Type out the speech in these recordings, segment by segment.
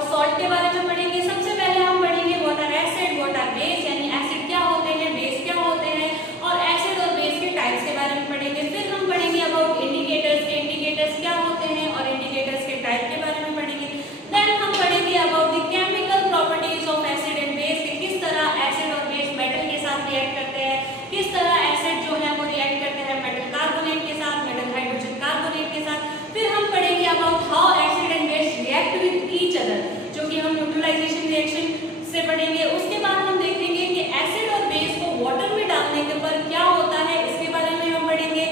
और सॉल्ट के बारे में पढ़ेंगे। सबसे पहले हम पढ़ेंगे what are acid, what are base, यानी एसिड क्या होते हैं, बेस क्या होते हैं, और एसिड और बेस के टाइप्स के बारे में पढ़ेंगे। फिर हम पढ़ेंगे अबाउट इंडिकेटर्स के इंडिकेटर्स क्या होते हैं और इंडिकेटर्स के टाइप के बारे में पढ़ेंगे। देन हम पढ़ेंगे about the chemical properties of acid and base, कि किस तरह एसिड और बेस मेटल के साथ रिएक्ट करते हैं, किस तरह एसिड जो है वो रिएक्ट करते हैं मेटल कार्बोनेट के साथ, मेटल हाइड्रोजन कार्बोनेट के साथ। फिर हम पढ़ेंगे about how acid and base react with each other, जो कि हम न्यूट्रलाइजेशन रिएक्शन से पढ़ेंगे। उसके बाद हम देखेंगे कि एसिड और बेस को वाटर में डालने के पर क्या होता है, इसके बारे में हम पढ़ेंगे।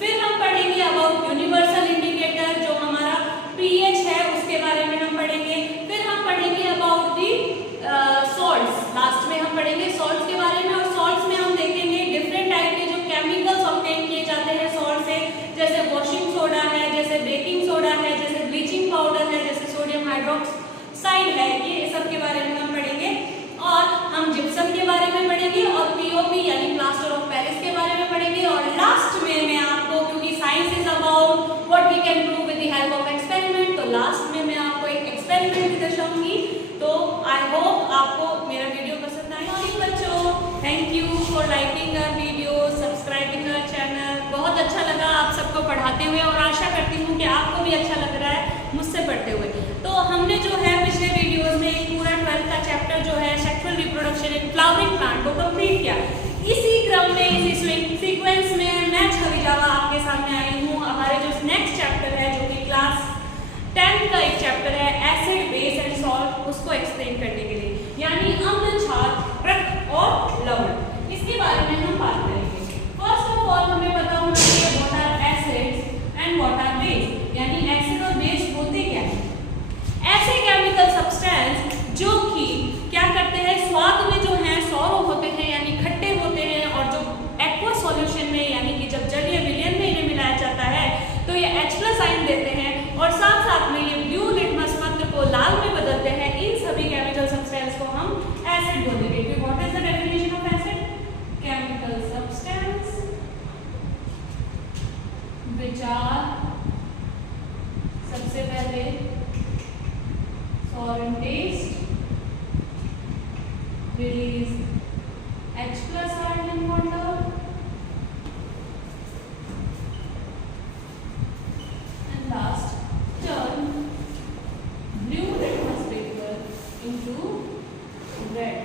फिर हम पढ़ेंगे अबाउट यूनिवर्सल इंडिकेटर, जो हमारा पीएच है, उसके बारे में हम पढ़ेंगे। फिर हम पढ़ेंगे अबाउट दी सॉल्ट्स, लास्ट में हम पढ़ेंगे सॉल्ट्स के बारे में। और सॉल्ट्स में हम देखेंगे डिफरेंट टाइप के जो केमिकल्स ऑब्टेन किए जाते हैं सॉल्ट से, जैसे वॉशिंग सोडा है, जैसे बेकिंग सोडा है, जैसे ब्लीचिंग पाउडर है, जैसे सोडियम हाइड्रोक्साइड है, ये सब के बारे में हम पढ़ेंगे। और हम जिप्सम के बारे में पढ़ेंगे और पीओपी यानी प्लास्टर ऑफ पेरिस के बारे में पढ़ेंगे। और लास्ट में मैं आपको, क्योंकि science is about what we can prove with the help of experiment, तो लास्ट में मैं आपको एक एक्सपेरिमेंट भी दर्शाऊंगी। तो आई होप आपको मेरा वीडियो पसंद आया। बच्चों, thank you for liking our video, subscribing our channel. बहुत अच्छा लगा आप सबको पढ़ाते हुए और आशा करती हूँ कि आपको भी अच्छा लग रहा है मुझसे पढ़ते हुए। तो हमने जो है पिछले वीडियोस में पूरा 12th का चैप्टर जो है sexual reproduction in flowering plant को कंप्लीट किया। इसी क्रम में, इसी सीक्वेंस में मैं छवि जावा आपके सामने आई हूँ। हमारे जो नेक्स्ट चैप्टर है, जो कि क्लास 10 का एक चैप्टर है, एसिड बेस एंड सॉल्ट, उसको एक्सप्लेन करने के लिए, यानी अम्ल, क्षार, रक्त और लवण, इसके बारे में हम बात करेंगे। फर्स्ट ऑफ ऑल हमें पता होना चाहिए what are acids and what are base, यानी एसिड और बेस होते क्या हैं। ऐसे केमिकल सब्सटेंस जो कि क्या करते हैं, स्वाद में जो है सौर होते हैं यानी खट्टे होते हैं, और जो एक्वस सॉल्यूशन में यानी कि जब जलीय विलयन में इन्हें मिलाया जाता है तो ये H+ आयन देते हैं, और साथ साथ में ये ब्लू लिटमस पत्र को लाल में बदलते हैं। इन सभी केमिकल सब्सटेंस को हम एसिड बोलेंगे। What is the definition of acid? Chemical substance which are, सबसे पहले sour in taste, release H+ ion in water, and last turn blue litmus paper into red।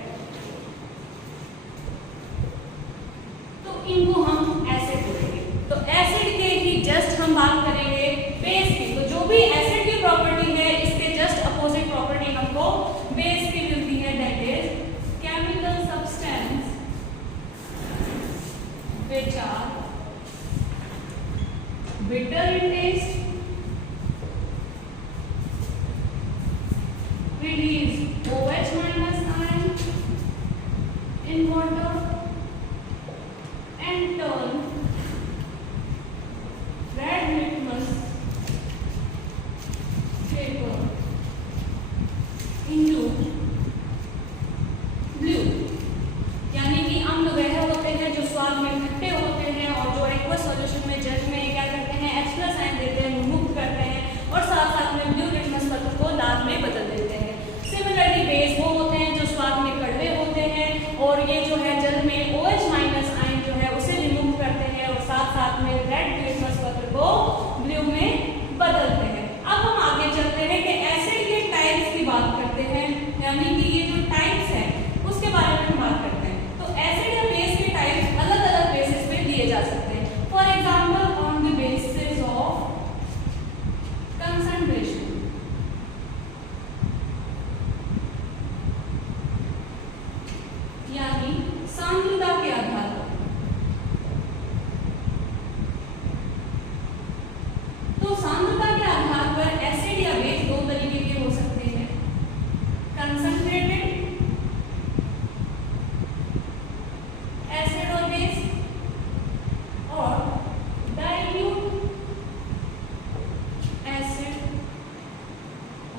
तो इनको हम एसिड बोलेंगे। तो एसिड के ही जस्ट हम बात करेंगे बेस की। तो जो भी एसिड की प्रॉपर्टी है, इसके जस्ट अपोजिट प्रॉपर्टी हमको बेस की मिलती है, that is chemical substance which are bitter in taste, release OH- ion in water and turn red litmus paper into blue। यानी कि अम्ल वह होते हैं जो स्वाद में खट्टे होते हैं, और जो एक्वस सॉल्यूशन में जल में क्या करते हैं, H+ आयन देते हैं, मुक्त करते हैं, और साथ साथ में ब्लू लिटमस पत्र को लाल में बदल देते हैं। सिमिलरली बेस वो होते हैं जो स्वाद में कड़वे होते हैं, और ये जो है जल में OH- आयन जो है उसे रिमूव करते हैं, और साथ साथ में रेड लिटमस पत्र को ब्लू में बदलते हैं। अब हम आगे चलते हैं कि एसिड के टाइप्स की बात करते हैं, यानी कि ये जो टाइप्स हैं उसके बारे में हम बात करते हैं। तो एसिड या बेस के टाइप्स अलग अलग बेसिस पे दिए जा सकते हैं। For example on the basis of concentration, यानी सांद्रता के आधार पर। तो सांद्रता के आधार पर एसिड या बेस दो तरीके के हो सकते हैं, कंसंट्रेटेड एसिड और बेस, और डाइल्यूट एसिड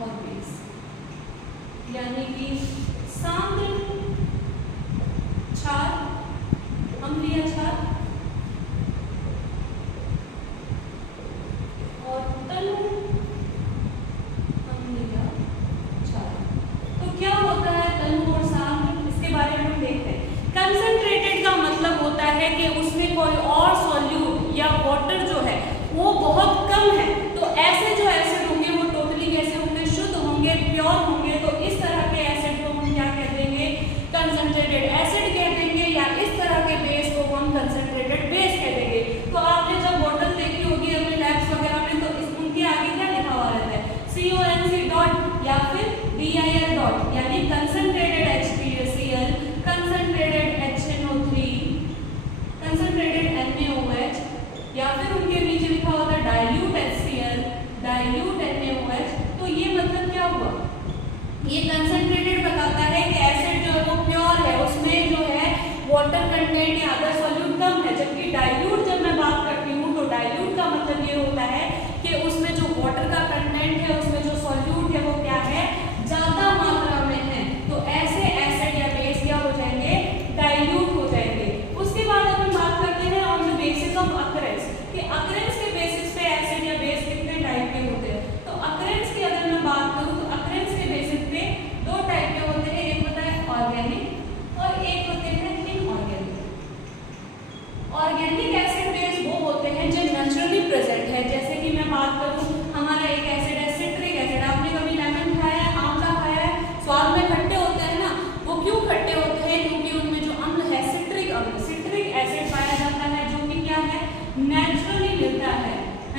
और बेस, यानी कि सांद्र क्षार, अम्लीय क्षार, और तल्ख अम्लीय क्षार। CONC डॉट या फिर DIR डॉट, यानी concentrated HCl, concentrated HNO3, concentrated NaOH, या फिर उनके नीचे लिखा होता है डाइल्यूट HCl, डाइल्यूट NaOH। तो ये मतलब क्या हुआ, ये कंसंट्रेटेड बताता है कि एसिड जो है वो प्योर है, उसमें जो है वाटर कंटेंट या अदर सॉल्यूट कम है, जबकि डाइल्यूट जब मैं बात करती हूँ तो डाइल्यूट का मतलब ये होता है कि उसमें जो वाटर का कंटेंट है, उसमें जो सॉल्यूट है वो क्या है, ज्यादा मात्रा में है। तो ऐसे एसिड या बेस क्या हो जाएंगे, डाइल्यूट हो जाएंगे। उसके बाद अपन बात करते हैं on the basis of occurrence, कि अकरेंस के बेसिस पे एसिड या बेस कितने टाइप के होते हैं। तो अकरेंस की अगर मैं बात करूँ तो अकरेंस के बेसिस पे दो टाइप के होते हैं, एक होता है ऑर्गेनिक और एक होते हैं इनऑर्गेनिक। ऑर्गेनिक एसिड बेस वो होते हैं जो नेचुरली प्रेजेंट है, जैसे कि मैं बात करूं हमारा एक एसिड है सिट्रिक एसिड। आपने कभी लेमन खाया है, आंवला खाया है, स्वाद में खट्टे होते हैं ना, वो क्यों खट्टे होते हैं, क्योंकि उनमें जो अम्ल है सिट्रिक अम्ल, सिट्रिक एसिड पाया जाता है, जो कि क्या है, नेचुरली मिलता है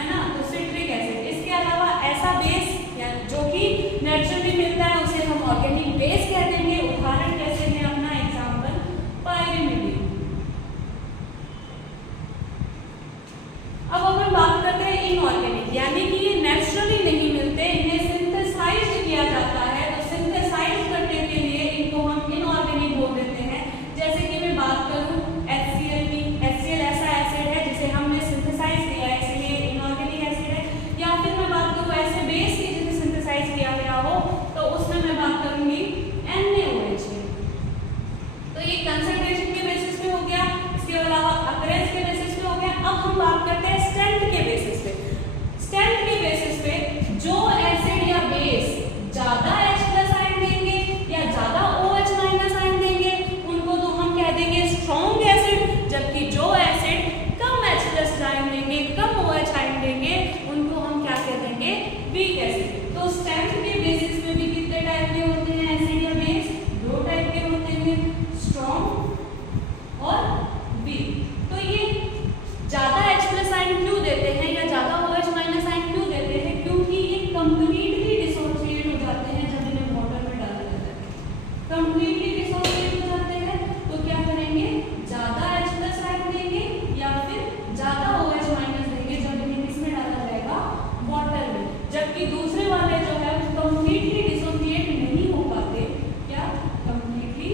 ना, तो सिट्रिक एसिड। इसके अलावा ऐसा बेस या जो कि नेचुरली मिलता है उसे हम ऑर्गेनिक बेस कह देंगे। उदाहरण कैसे है, अपना एग्जाम्पल पायरिमिडिन। अब अपन बात करते हैं इनऑर्गेनिक, यानी कि ये नेचुरली नहीं मिलते, इन्हें सिंथेसाइज किया जाता है। तो सिंथेसाइज करने के लिए इनको हम इनऑर्गेनिक बोल देते हैं। जैसे कि मैं बात करूं HCl की, HCl ऐसा एसिड है जिसे हमने सिंथेसाइज किया है, इसलिए इनऑर्गेनिक एसिड है। या फिर मैं बात करूं ऐसे बेस की जिसे सिंथेसाइज किया गया हो, तो उसमें मैं बात करूंगी NaOH की। तो ये कंसंट्रेशन के बेसिस पे हो गया, इसके अलावा अकरेंस के बेसिस पे हो गया। अब हम बात करते हैं स्ट्रेंथ के बेसिस पे। स्ट्रेंथ के बेसिस पे जो एसिड या बेस ज्यादा H+ आयन देंगे या ज्यादा OH- आयन देंगे, उनको तो हम कह देंगे स्ट्रॉन्ग एसिड, जबकि जो एसिड कम H+ आयन देंगे, कम OH आयन देंगे, उनको हम क्या कह देंगे, वीक एसिड। तो स्ट्रेंथ के बेसिस पे भी कितने टाइप के होते हैं एसिड या बेस, दो टाइप के होते हैं, स्ट्रॉन्ग और वीक। तो ये ज्यादा H+ आयन क्यों देते हैं या ज्यादा OH- आयन क्यों देते हैं, क्योंकि ये कंप्लीटली डिसोसिएट हो जाते हैं जब इन्हें वाटर में डाला जाता है। कंप्लीटली डिसोसिएट हो जाते हैं तो क्या करेंगे, ज्यादा H+ आयन देंगे या फिर ज्यादा OH- देंगे जब इन्हें किसमें डाला जाएगा, वाटर में। जबकि दूसरे वाले जो है कंप्लीटली डिसोसिएट नहीं हो पाते, क्या कंप्लीटली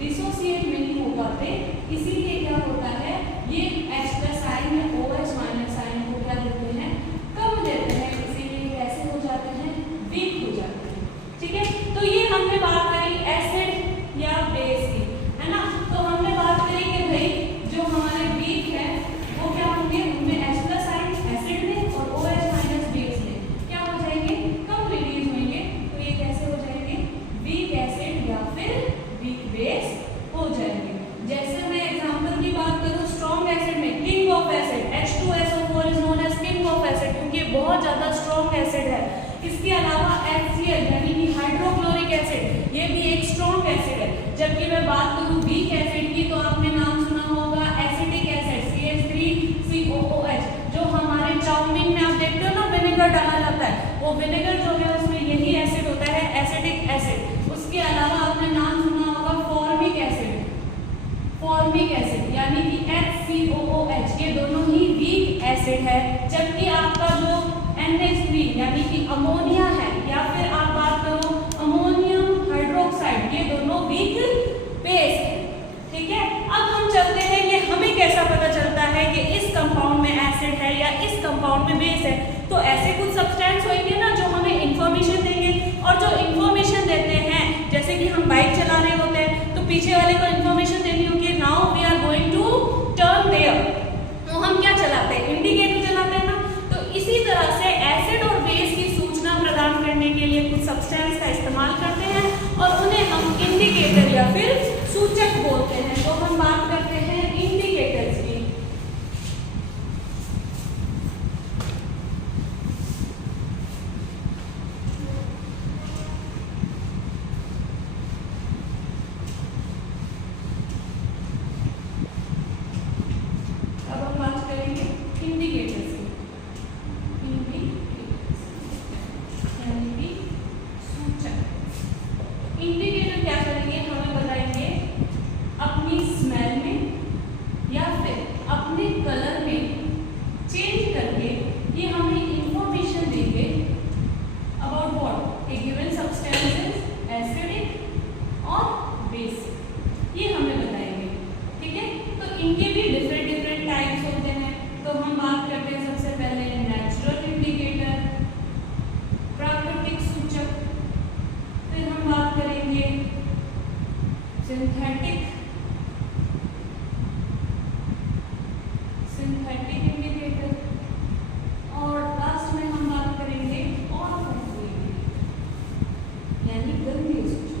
डिसोसिएट नहीं हो पाते, इसीलिए क्या होता है, ये H+ आयन या OH- आयन को क्या देते हैं, कम देते हैं, इसीलिए कैसे हो जाते हैं, वीक हो जाते हैं। ठीक है, तो ये हमने बात करी एसिड या बेस की, है ना। तो हमने बात करी कि भाई जो हमारे वीक है वो क्या होंगे, उनमें H+ आयन एसिड में और OH- बेस में क्या हो जाएंगे, कम रिलीज होंगे। तो ये कैसे हो जाएंगे, वीक एसिड या फिर वीक बेस हो जाएंगे। जैसे मैं एग्जांपल की बात करूं स्ट्रॉन्ग एसिड में, king of acid H2SO4 is known as king of acid, क्योंकि बहुत ज्यादा स्ट्रॉन्ग एसिड है। इसके अलावा HCl यानी कि हाइड्रोक्लोरिक एसिड, ये भी एक स्ट्रॉन्ग एसिड है। जबकि मैं बात करूं वीक एसिड की, तो आपने नाम सुना होगा एसिटिक एसिड CH3COOH, जो हमारे चाउमीन में आप देखते हो ना विनेगर डाला जाता है, वो विनेगर जो है उसमें यही एसिड होता है, एसिटिक एसिड। उसके अलावा आपने नाम सुना होगा फॉर्मिक एसिड, फॉर्मिक एसिड यानी कि HCOOH, ये दोनों ही वीक एसिड है। जबकि आपका जो NH3 यानी कि अमोनिया है, या फिर आप बात करो अमोनियम हाइड्रोक्साइड, ये दोनों वीक बेस है। ठीक है, अब हम चलते हैं कि हमें कैसा पता चलता है कि इस कंपाउंड में एसिड है या इस कंपाउंड में बेस है। तो ऐसे कुछ सब्सटेंस होंगे ना जो हमें इंफॉर्मेशन देंगे, और जो इंफॉर्मेशन देते हैं, जैसे कि हम बाइक चला रहे होते हैं तो पीछे वाले को इंफॉर्मेशन देनी होगी, now we are going to turn there, तो हम क्या चलाते हैं, इंडिकेटर चलाते हैं ना। तो इसी तरह से एसिड और बेस की सूचना प्रदान करने के लिए कुछ सब्सटेंस का इस्तेमाल करते हैं और उन्हें हम इंडिकेटर या फिर सूचक बोलते हैं। तो हम बात करते हैं इंडिकेटर्स की। अब हम बात करेंगे इंडिकेटर्स की। इंडिकेटर्स यानी सिंथेटिक इंडिकेटर, और लास्ट में हम बात करेंगे ऑलफैक्टरी इंडिकेटर यानी गंधीय सूचक।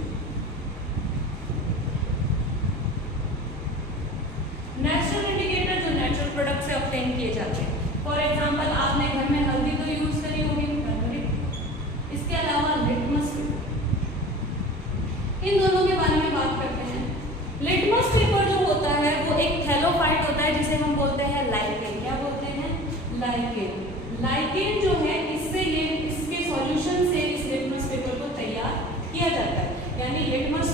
नेचुरल इंडिकेटर जो नेचुरल प्रोडक्ट से ऑब्टेन किए जाते हैं। फॉर एग्जांपल आपने घर में हल्दी तो यूज करी होगी, टर्मरिक, इसके अलावा लिटमस पेपर, इन दोनों के बारे में बात करते हैं। लिटमस पेपर जो होता है वो एक थैलोफाइट होता है जिसे हम बोलते हैं लाइकेन। क्या बोलते हैं? लाइकेन। लाइकेन जो है इससे ये इसके सॉल्यूशन से इस लिटमस पेपर को तैयार किया जाता है, यानी लिटमस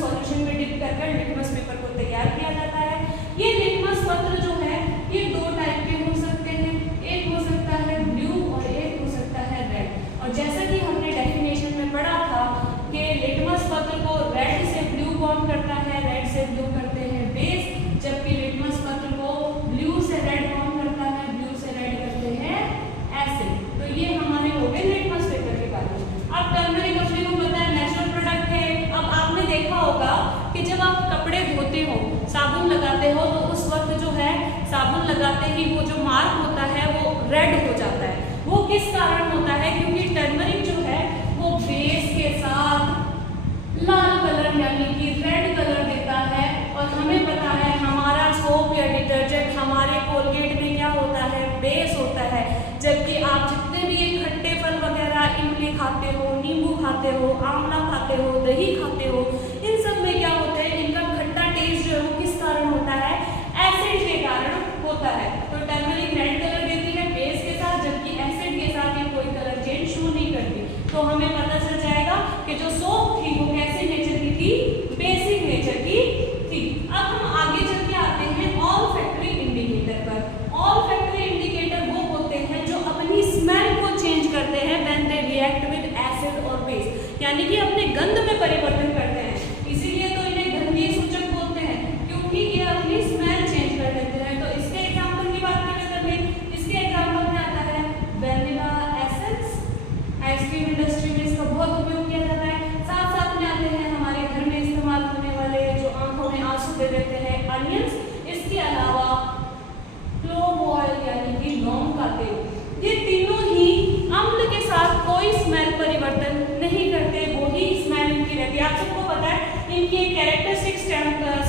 सॉल्यूशन में डिप कर लिटमस पेपर को तैयार किया जाता है। ये लिटमस पत्र जो है ये दो टाइप के हो सकते हैं, एक हो सकता है ब्लू और एक हो सकता है रेड। और जैसा कि हमने डेफिनेशन में पढ़ा था कि लिटमस पत्र को रेड से ब्लू बॉन्ड करता है, रेड से ब्लू करते हैं बेस, जबकि लिटमस पत्र को ब्लू से रेड बॉन्ड करता है, ब्लू से रेड करते हैं एसिड। तो ये हमारे हो गए लिटमस पेपर के बारे में। अब टर्मरिक अपने को पता है नेचुरल प्रोडक्ट है। अब आपने देखा होगा कि जब आप कपड़े धोते हो, साबुन लगाते हो, तो उस वक्त जो है साबुन लगाते ही वो जो मार्क होता है वो रेड हो जाता है। वो किस कारण होता है? क्योंकि टर्मरिक जो है वो बेस के साथ लाल कलर यानी कि रेड कलर देता है। और हमें पता है हमारा सोप या डिटर्जेंट हमारे कोलगेट में क्या होता है? बेस होता है। जबकि आप जितने भी ये खट्टे फल वगैरह इमली खाते हो, नींबू खाते हो, आंवला खाते हो, दही खाते हो, इन सब में क्या होता है? इनका खट्टा टेस्ट जो है वो किस कारण होता है? एसिड के कारण होता है। तो टर्मरिक रेड कलर देती है बेस के साथ, जबकि एसिड के साथ ये कोई कलर चेंज शो नहीं करती। तो हमें पता चल जाएगा कि जो सोप थी वो कैसे नेचर की थी? बेसिक नेचर की थी। अब हम आगे चल के आते हैं ऑलफैक्टरी इंडिकेटर पर। ऑलफैक्टरी इंडिकेटर वो होते हैं जो अपनी स्मेल को चेंज करते हैं when they react with acid और बेस, यानी कि अपने गंध में परिवर्तन करते हैं। इसीलिए तो इन्हें गंधीय सूचक बोलते हैं, क्योंकि ये अपनी स्मेल चेंज कर देते हैं। तो इसके एग्जांपल की बात करें तभी इसके एग्जांपल में आता है वेनिला एसेंस। आइसक्रीम इंडस्ट्री में इसका बहुत उपयोग किया जाता है। साथ साथ में आते हैं हमारे घर में इस्तेमाल होने वाले जो आंखों में आंसू दे देते हैं अनियंस। इसके अलावा क्लोव ऑयल यानी कि लौंग का तेल, ये तीनों ही अम्ल के साथ कोई स्मेल परिवर्तन नहीं करते, वो ही स्मेल इनकी रहती है। आप सबको पता है इनकी एक कैरेक्टरिस्टिक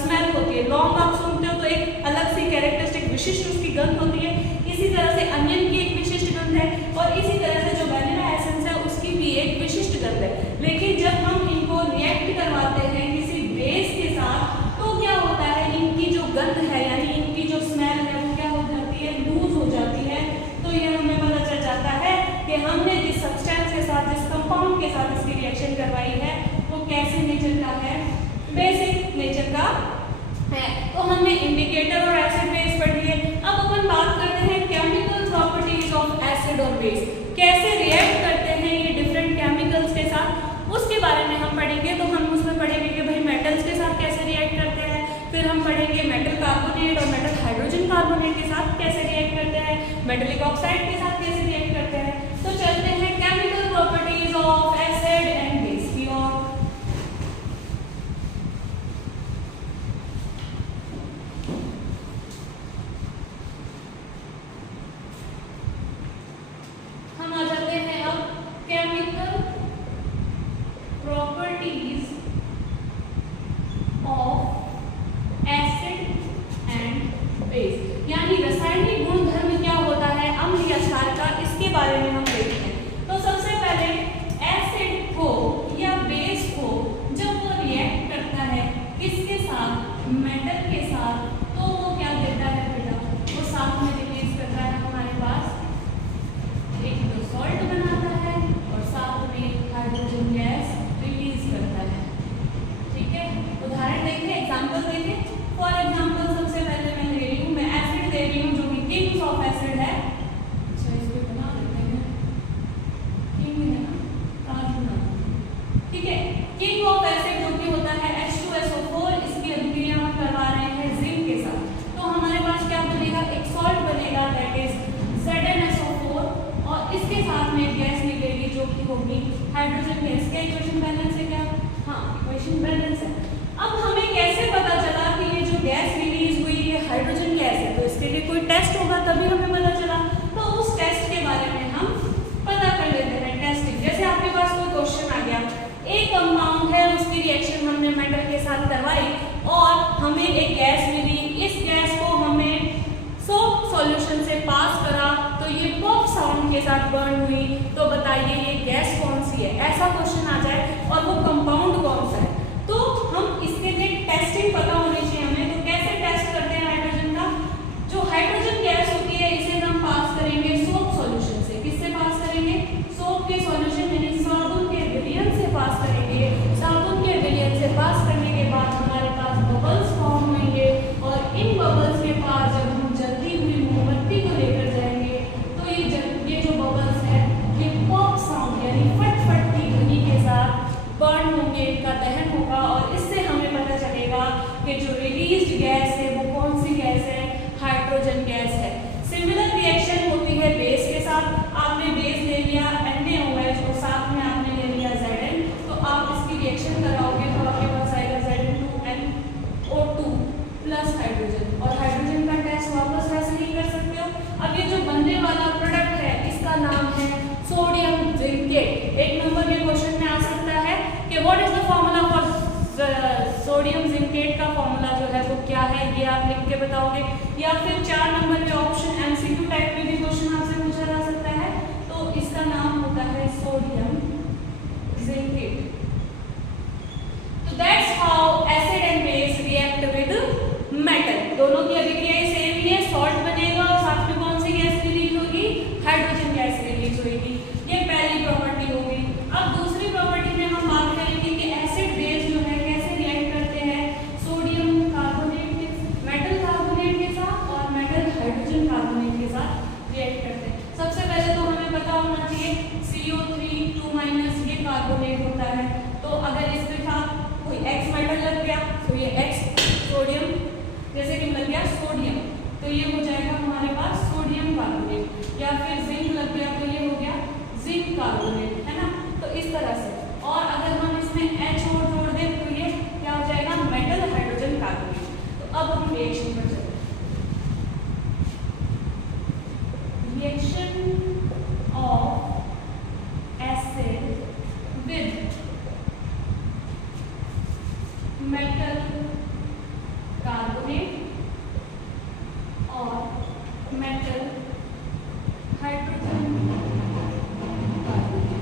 स्मेल होती है। लौंग आप सुनते हो तो एक अलग सी कैरेक्टरिस्टिक विशिष्ट उसकी गंध होती है। इसी तरह से अनियन की एक विशिष्ट गंध है, और इसी तरह से जो वेनिला एसेंस है उसकी भी एक विशिष्ट गंध है। लेकिन जब हम इनको रिएक्ट करवाते हैं किसी बेस के साथ, तो क्या होता है? इनकी जो गंध है यानी इनकी जो स्मेल है वो क्या हो जाती है? लूज हो जाती है। तो ये हमें पता चल जाता है कि हमने जिस सब्सटेंस के साथ, जिस कंपाउंड के साथ इसकी रिएक्शन करवाई है वो कैसे नेचर का है? बेसिक नेचर का है। तो हमने इंडिकेटर और एसिड बेस पढ़ लिए। अब अपन बात करते हैं केमिकल प्रॉपर्टीज ऑफ एसिड और बेस, कैसे रिएक्ट करते हैं ये डिफरेंट केमिकल्स के साथ, उसके बारे में हम पढ़ेंगे। तो हम उसमें पढ़ेंगे कि भाई मेटल्स के साथ कैसे रिएक्ट करते हैं, फिर हम पढ़ेंगे मेटल कार्बोनेट और मेटल हाइड्रोजन कार्बोनेट के साथ कैसे रिएक्ट करते हैं, मेटलिक ऑक्साइड के साथ कैसे रिएक्ट करते हैं। तो चलते हैं chemical properties of acid and base की ओर। हम आ जाते हैं अब chemical properties of acid and base, यानी रासायनिक गुणधर्म क्या होता है अम्ल या क्षार का, इसके बारे में हम देखते हैं। तो सबसे पहले एसिड को या बेस को जब वो रिएक्ट करता है किसके साथ? मेटल के साथ, तो वो क्या देता है बेटा? वो साथ में रिलीज करता है हमारे पास एक तो सॉल्ट बनाता है और साथ में हाइड्रोजन गैस रिलीज करता है। ठीक है, उदाहरण देखें, एग्जांपल देखें। फॉर एग्जांपल सबसे पहले मैं ले रही हूँ, मैं एसिड दे रही हूँ जो कि किंग्स ऑफ एसिड है। अच्छा, इसको बना देते हैं, किंग है ना, कार्बन। ठीक है, किंग ऑफ एसिड जो कि होता है H2SO4, इसकी अभिक्रिया हम करवा रहे हैं जिंक के साथ। तो हमारे पास क्या बनेगा? एक सॉल्ट बनेगा दैट इज ZnSO4, और इसके साथ में गैस निकलेगी जो कि होगी हाइड्रोजन गैस। क्या इक्वेशन बैलेंस है क्या? हाँ, इक्वेशन बैलेंस है। अब हमें कैसे पता चला कि ये जो गैस रिलीज हुई ये हाइड्रोजन गैस है? तो इसके लिए कोई टेस्ट होगा तभी हमें पता चला। तो उस टेस्ट के बारे में हम पता कर लेते हैं। टेस्टिंग, जैसे आपके पास कोई क्वेश्चन आ गया, एक कंपाउंड है उसकी रिएक्शन हमने मेटल के साथ करवाई और हमें एक गैस मिली, इस गैस को हमें सोप सॉल्यूशन से पास करा तो ये पॉप साउंड के साथ बर्न हुई, तो बताइए ये गैस कौन सी है? ऐसा क्वेश्चन आ जाए और वो कंपाउंड कौन सा है, तो हम इसके लिए टेस्टिंग पता होनी चाहिए हमें। तो कैसे टेस्ट करते हैं हाइड्रोजन का? जो हाइड्रोजन गैस होती है इसे हम पास करेंगे सोप सॉल्यूशन से। किससे पास करेंगे? सोप के सॉल्यूशन यानी साबुन के विलयन से पास करेंगे। साबुन के विलयन से पास करने के बाद हमारे पास बबल्स फॉर्म होंगे और इन बबल्स के पास जब हम जलती हुई मोमबत्ती को लेकर जाएंगे तो ये जो बबल्स है ये पॉप साउंड यानी फट फट की ध्वनि के साथ बर्न होंगे, इनका दहन होगा और इससे हमें पता चलेगा कि जो रिलीज्ड गैस है वो कौन सी गैस है? हाइड्रोजन गैस है। सिमिलर रिएक्शन होती है बेस के साथ। आपने बेस ले लिया NaOH और साथ में आपने ले लिया Zn, तो आप इसकी रिएक्शन कराओगे तो आपके पास आएगा Zn2NO2 प्लस हाइड्रोजन, और हाइड्रोजन का टेस्ट वापस वैसे ही कर सकते हो। अब ये जो बनने वाला प्रोडक्ट है इसका नाम है सोडियम जिंकेट। एक नंबर के क्वेश्चन में आ सकता है कि what is the formula for sodium zincate का फॉर्मूला जो है वो क्या है, ये आप लिख के बताओगे। या फिर 4 नंबर के ऑप्शन MCQ टाइप में भी क्वेश्चन आपसे पूछा जा सकता है, तो इसका नाम होता है सोडियम जिंकेट। तो that's how acid and base react with metal. दोनों की अभिक्रिया सेम ही है, सॉल्ट बनेगा और साथ में कौन सी गैस रिलीज होगी? हाइड्रोजन गैस रिलीज होगी। ये पहली प्रॉपर्टी होगी। अब दूसरी प्रॉपर्टी में हम बात करेंगे कि एसिड बेस जो है कैसे रिएक्ट करते हैं सोडियम कार्बोनेट के, मेटल कार्बोनेट के साथ और मेटल हाइड्रोजन कार्बोनेट के साथ रिएक्ट करते हैं। सबसे पहले तो हमें पता होना चाहिए CO3 ये कार्बोनेट होता है, तो अगर इसके साथ कोई X मेटल लग गया तो ये X सोडियम, जैसे कि लग गया सोडियम तो ये हो जाएगा हमारे पास सोडियम कार्बोनेट, या फिर जिंक लग गया तो ये हो गया जिंक कार्बोनेट, है ना। तो इस तरह से, और अगर हम इसमें H और जोड़ दें तो ये क्या हो जाएगा? Metal hydrogen carbonate. तो अब हम रिएक्शन पर चलते हैं। Reaction of acid with metal carbonate और मेटल हाइड्रोजन कार्बोनेट।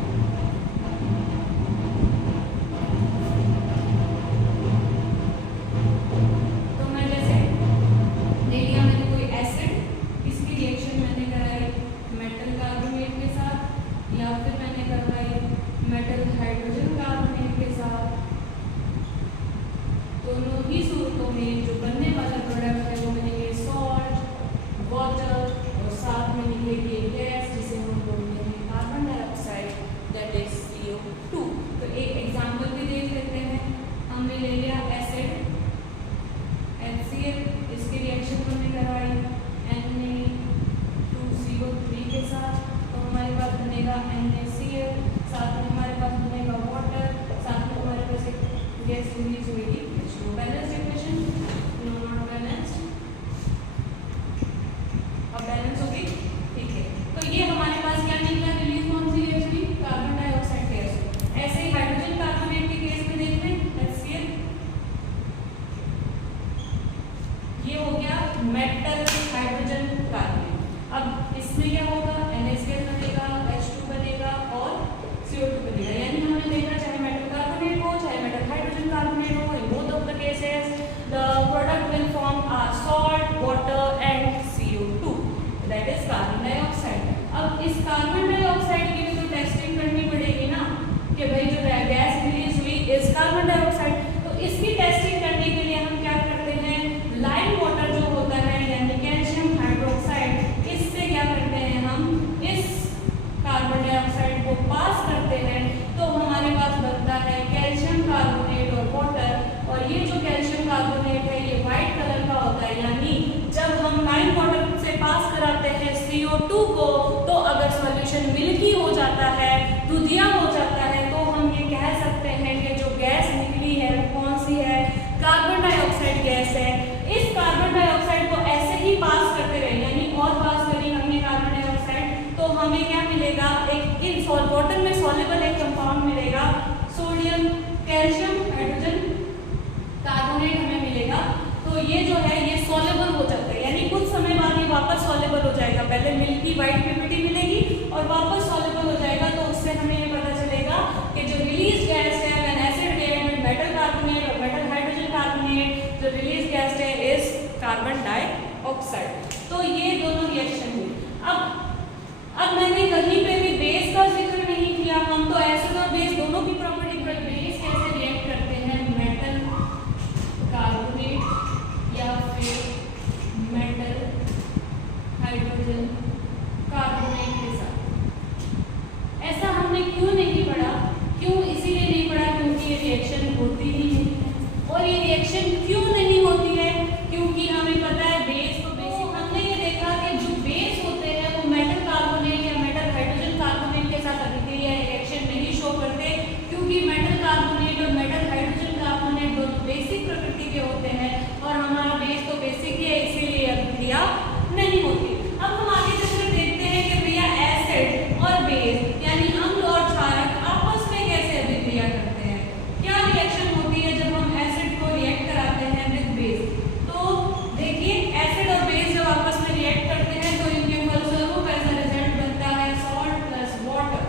तो मैं जैसे ले लिया मैंने कोई एसिड, इसकी रिएक्शन मैंने कराई मेटल कार्बोनेट के साथ या फिर मैंने करवाई मेटल हाइड्रोजन कार्बोनेट के साथ। दोनों ही सूरतों में जो बनने वाला प्रोडक्ट है वो बनेंगे सॉल्ट, वाटर और साथ में निकलेगी एक गैस जिसे हम बोलते हैं carbon dioxide, that is CO2। तो एक एग्जांपल भी देख लेते हैं। हमने ले लिया एसिड HCl, इसकी रिएक्शन हमने करवाई Na2CO3 के साथ, तो हमारे पास बनेगा NaCl, साथ में हमारे पास बनेगा वाटर, साथ में हमारे पास एक गैस रिलीज होगी। बैलेंस इक्वेशन गैस है इज कार्बन डाइऑक्साइड। तो ये दोनों रिएक्शन हुई। अब मैंने कहीं पे भी बेस का जिक्र नहीं किया। हम तो एसिड और बेस दोनों की प्रॉपर्टी पर बेस कैसे रिएक्ट करते हैं, मेटल कार्बोनेट या फिर मेटल हाइड्रोजन कार्बोनेट के साथ। ऐसा हमने क्यों नहीं पढ़ा? क्यों इसीलिए नहीं पढ़ा क्योंकि ये रिएक्शन होती ही नहीं है। और ये रिएक्शन क्यों नहीं होती है? क्योंकि हमें पता है बेस तो बेसिक हमने ये देखा कि जो बेस होते हैं वो मेटल कार्बोनेट या मेटल हाइड्रोजन कार्बोनेट के साथ अभिक्रिया रिएक्शन नहीं शो करते, क्योंकि मेटल कार्बोनेट और मेटल हाइड्रोजन कार्बोनेट दोनों बेसिक प्रकृति के होते हैं और हमारा बेस तो बेसिक ही है, इसीलिए अभिक्रिया नहीं होती। अब हम आगे चलकर देखते हैं कि भैया एसिड और बेस यानी अम्ल और क्षारक आपस में कैसे अभिक्रिया करते हैं, क्या रिएक्शन होती है जब हम एसिड को रिएक्ट कराते हैं विद बेस। तो देखिए एसिड और बेस जब आपस में रिएक्ट करते हैं तो इनके फलस्वरूप ऐसा रिजल्ट बनता है सॉल्ट प्लस वाटर।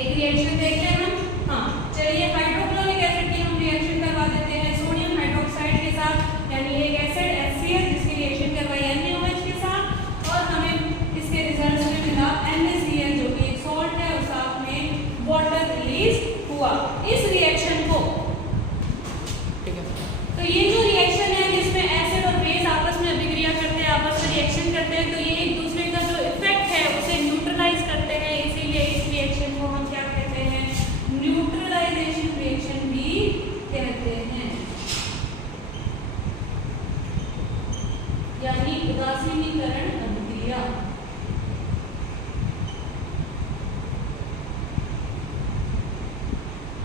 एक रिएक्शन देख लें हम। हाँ चलिए हाइड्रोक्लोरिक एसिड की हम रिएक्शन करवा देते हैं सोडियम हाइड्रोक्साइड के साथ, यानी एक एसिड HCl जिसकी रिएक्शन करवाई NaOH के साथ और हमें इसके रिजल्ट में मिला NaCl जो कि एक सॉल्ट है और साथ में वाटर रिलीज हुआ। इस रिएक्शन को तो ये जो रिएक्शन है जिसमें एसिड और बेस आपस में अभिक्रिया करते हैं, आपस में रिएक्शन करते हैं, तो ये एक दूसरे का जो इफेक्ट है उसे न्यूट्रलाइज करते हैं, इसीलिए इस रिएक्शन को हम क्या कहते हैं, न्यूट्रलाइजेशन रिएक्शन भी कहते हैं, यानी उदासीनीकरण अभिक्रिया।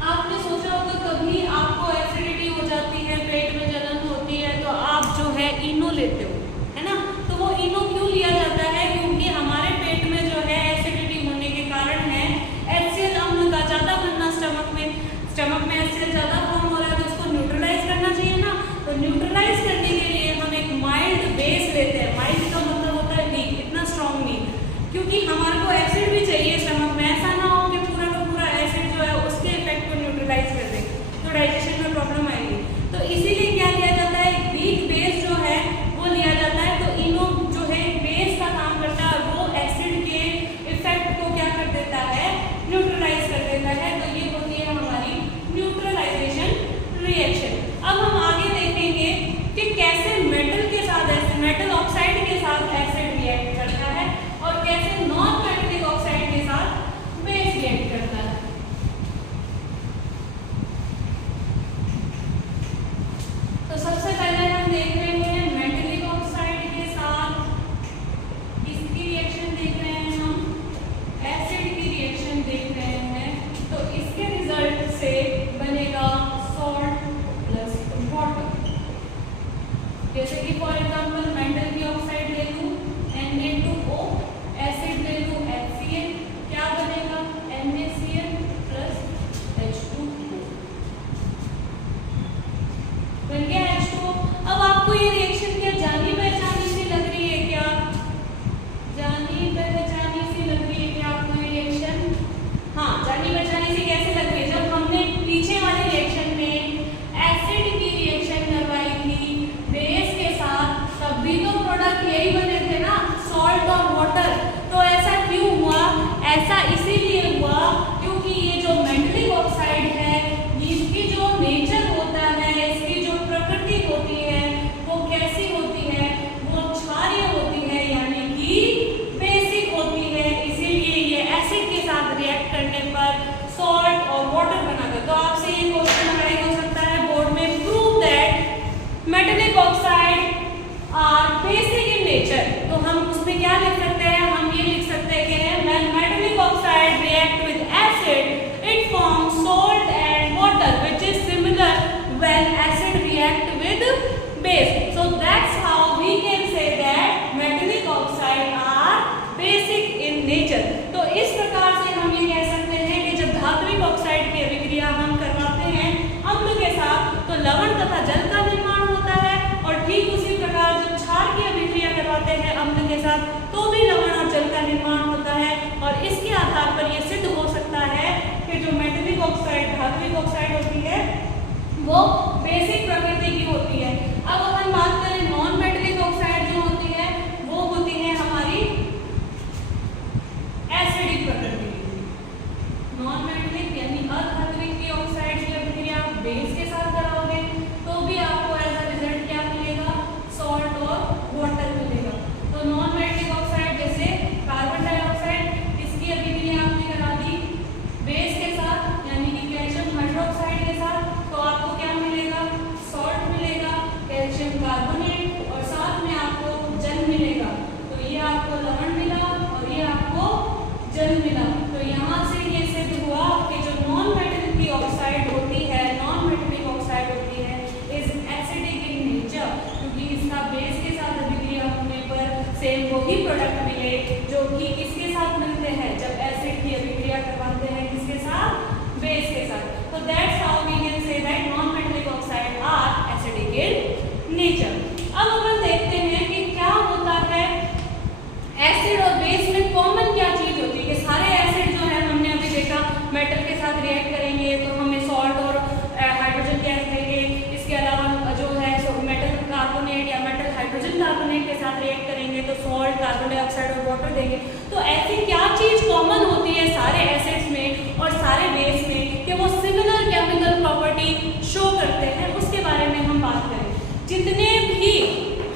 आपने सोचा होगा कभी आपको एसिडिटी हो जाती है, पेट में जलन होती है, तो आप जो है इनो लेते हो, है ना। तो वो इनो क्यों लिया जाता है? क्योंकि हमारे पेट में जो है एसिडिटी होने के कारण है HCl अम्ल का ज्यादा बनना, स्टमक में HCl ज्यादा फॉर्म हो रहा है, तो उसको न्यूट्रलाइज करना चाहिए ना। तो न्यूट्रलाइज करने के लिए हम एक माइल्ड बेस लेते हैं। माइल्ड का मतलब होता है वीक, इतना स्ट्रॉन्ग नहीं, क्योंकि हमारे को एसिड भी चाहिए स्टमक में। ऐसा ना हो कि पूरा का पूरा एसिड जो है उसके इफेक्ट को न्यूट्रलाइज कर दे, तो डाइजेशन में प्रॉब्लम आएगी। तो इसीलिए क्या लिया जाता है, वीक बेस जो है वो लिया जाता है। तो इनो जो है बेस का काम करता है, वो एसिड के इफेक्ट को क्या कर देता है, न्यूट्रलाइज कर देता है। तो ये होती है हमारी न्यूट्रलाइजेशन रिएक्शन। अब हम आगे देखेंगे कि कैसे मेटल के साथ मेटल ऑक्साइड के साथ एसिड रिएक्ट करता है और कैसे नॉन मेटलिक ऑक्साइड के साथ बेस रिएक्ट करता है। तो सबसे पहले हम देख रहे हैं मेटलिक ऑक्साइड के साथ किसकी रिएक्शन देख रहे हैं, हम एसिड की रिएक्शन देख रहे हैं। तो इसके रिजल्ट से बनेगा सॉल्ट प्लस वाटर। जैसे कि फॉर एग्जांपल मेटल की ऑक्साइड ले लूं Na2O, एसिड ले लूं HCl, क्या बनेगा NaCl प्लस H2O, बन गया H2O। अब आपको ये रिएक्शन क्या जानी पहचानी सी लग रही है क्या? जानी पहचानी सी लग रही है क्या आपको ये रिएक्शन? हाँ जानी पहचानी सी कैसे लग रही है? जब हमने पीछे वाले रिएक्शन में एसिड की रिएक्शन करवाई थी बेस के साथ, तब भी तो प्रोडक्ट यही बने थे ना, सॉल्ट और वाटर। तो ऐसा क्यों हुआ? ऐसा इसीलिए हुआ क्योंकि ये जो मेटलिक ऑक्साइड है इसकी जो नेचर होता है, इसकी जो प्रकृति होती है वो कैसी होती है, वो क्षारीय होती है, यानी कि बेसिक होती है। इसीलिए ये एसिड के साथ रिएक्ट करने पर सॉल्ट और वाटर बनाता। तो आपसे ये क्वेश्चन राइज हो सकता है बोर्ड में, prove that metallic oxide are basic in nature. तो हम उसमें क्या लिख सकते हैं, हम ये लिख सकते हैं कि when metallic oxide react with acid it forms salt and water which is similar when acid react with base. So that's how we can say that metallic oxide are basic in nature. तो इस प्रकार से हम ये कह सकते हैं कि जब धात्विक ऑक्साइड की अभिक्रिया हम करवाते हैं अम्ल के साथ तो लवण तथा जल का निर्माण होता है, और ठीक उसी प्रकार जब क्षार की अभिक्रिया करवाते हैं अम्ल के साथ तो भी लवण और जल का निर्माण होता है। और इसके आधार पर यह सिद्ध हो सकता है कि जो मेटलिक ऑक्साइड धात्विक ऑक्साइड होती है वो बेसिक प्रकृति की होती है। अब अपन नॉन मेटलिक यानी अधात्विक की ऑक्साइड की अभिक्रिया बेस के साथ कराओगे तो भी आपको एज अ रिजल्ट क्या मिलेगा, सॉल्ट और वाटर मिलेगा। तो नॉन मेटलिक ऑक्साइड जैसे कार्बन डाइऑक्साइड, इसकी अभिक्रिया आपने करा दी बेस के साथ यानी कि कैल्शियम हाइड्रोक्साइड के साथ, तो आपको क्या मिलेगा, सॉल्ट मिलेगा, कैल्शियम कार्बोनेट और साथ में आपको जल मिलेगा। तो ये आपको लवण मिला और ये आपको जल मिला। तो यहाँ से ये सिद्ध हुआ कि जो नॉन मेटलिक की ऑक्साइड होती है, नॉन मेटलिक ऑक्साइड होती है इज एसिडिक इन नेचर, क्योंकि इसका बेस के साथ अभिक्रिया होने पर सेम वही प्रोडक्ट मिले जो कि किसके साथ मिलते हैं जब एसिड की अभिक्रिया करवाते हैं, किसके साथ, बेस के साथ। तो that's how we can say that non metallic oxide are acidic in nature. अब अपन देखते हैं कि क्या होता है एसिड और बेस में कॉमन क्या चीज होती है कि सारे एसिड जो है हमने अभी देखा मेटल के साथ रिएक्ट करेंगे तो हमें सॉल्ट और हाइड्रोजन गैस देंगे। इसके अलावा जो है मेटल कार्बोनेट या मेटल हाइड्रोजन कार्बोनेट के साथ रिएक्ट करेंगे तो सॉल्ट, कार्बन डाइऑक्साइड और वाटर देंगे। तो ऐसी क्या चीज कॉमन होती है सारे एसिड्स में और सारे बेस में कि वो सिमिलर केमिकल प्रॉपर्टी शो करते हैं, उसके बारे में हम बात करें। जितने भी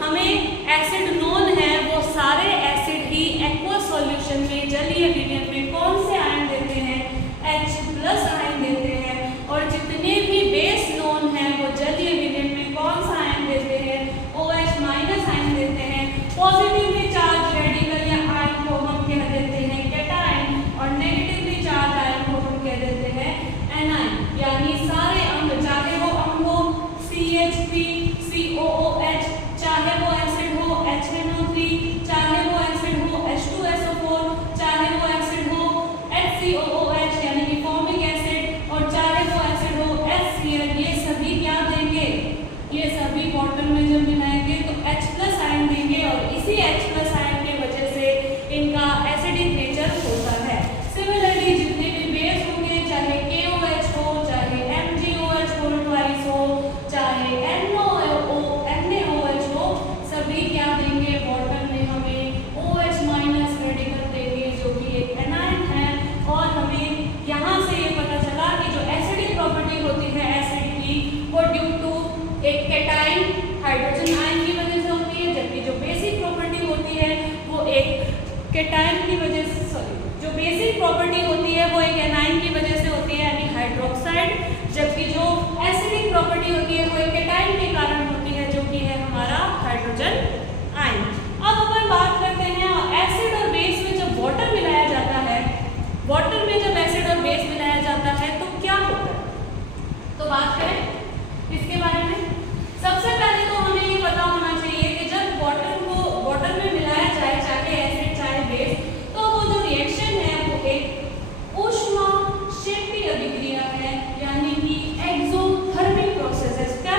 हमें एसिड नोन है वो सारे एसिड ही एक्वस सॉल्यूशन में, जलीय विलयन में कौन से आयन देते हैं, H+ आयन देते हैं। और जितने भी बेस नोन है वो जलीय विलयन में कौन सा आयन देते हैं, OH- आयन देते हैं। पॉजिटिवली चार्ज रेडिकल या आयन को हम कह देते हैं कैटायन और नेगेटिवली चार्ज आयन को हम कह देते हैं एनायन। यानी सारे अम्ल, चाहे वो अम्ल हो CH3, COOH, चाहे वो एसिड हो HNO3, चाहे वो एसिड हो H2SO4, चाहे वो एसिड हो HCOOH यानी कि फॉर्मिक एसिड और चाहे वो एसिड हो HCl, ये सभी क्या देंगे, ये सभी बॉटल में जब मिलाएंगे तो H+ आयन देंगे और इसी H+ आयन की वजह से इनका एसिडिक नेचर होता है। सिमिलरली जितने भी बेस होंगे चाहे KOH हो, चाहे MgOH हो ट्वाइस हो, चाहे NaOH हो, सभी क्या देंगे बॉटल में हमें OH- रेडिकल देंगे जो कि एक एनायन है। और हमें यहाँ से ये पता चला कि जो एसिडिक प्रॉपर्टी होती है एसिड की वो ड्यू टू एक कैटायन हाइड्रोजन आयन की वजह से होती है, जबकि जो बेसिक प्रॉपर्टी होती है वो एक कैटायन की वजह से, जो बेसिक प्रॉपर्टी होती है वो एक एनायन की वजह से होती है यानी हाइड्रोक्साइड, जबकि जो एसिडिक प्रॉपर्टी होती है वो एक कैटायन के कारण होती है जो कि है हमारा हाइड्रोजन आयन। अब अपन बात करते हैं एसिड और बेस में जब वाटर मिलाया जाता है, वाटर में जब एसिड और बेस मिलाया जाता है तो क्या होता है, तो बात करें इसके बारे में। सबसे पहले तो हमें ये पता होना चाहिए कि जब वाटर में मिलाया जाए चाहे एसिड चाहे बेस, तो वो जो रिएक्शन है वो एक ऊष्मा क्षेपी अभिक्रिया है यानी कि एक्सोथर्मिक प्रोसेस है। क्या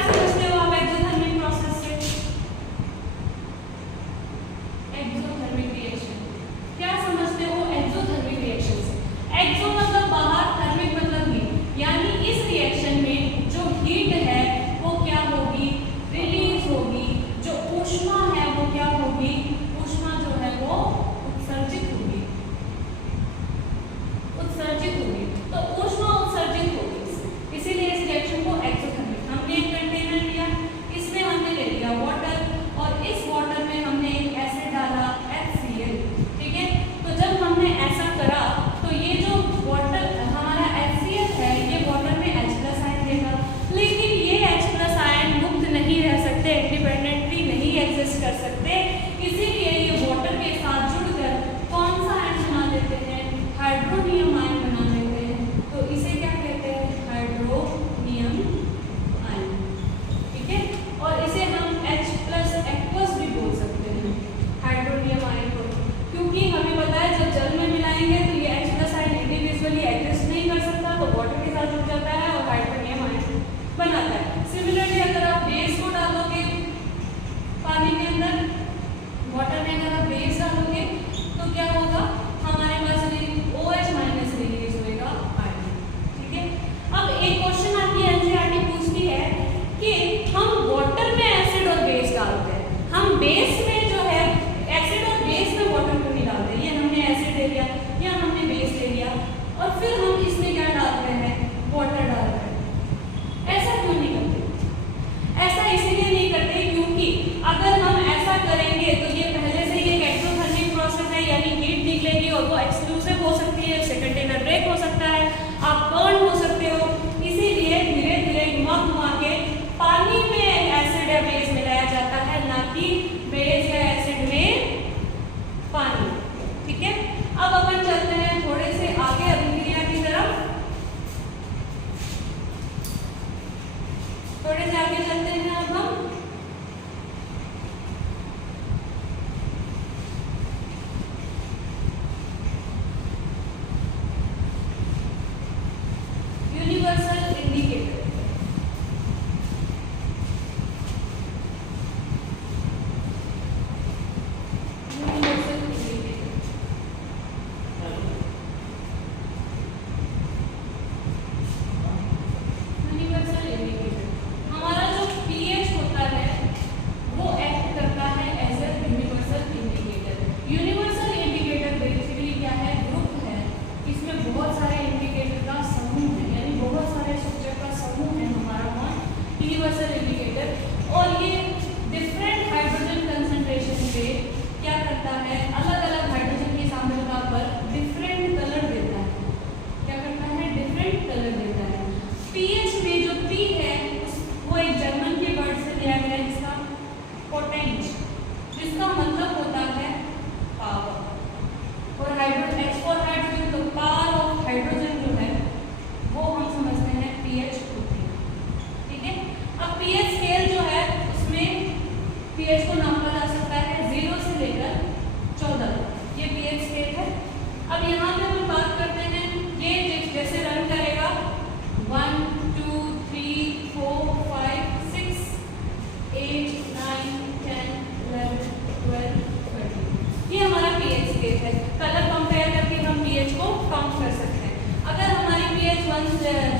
1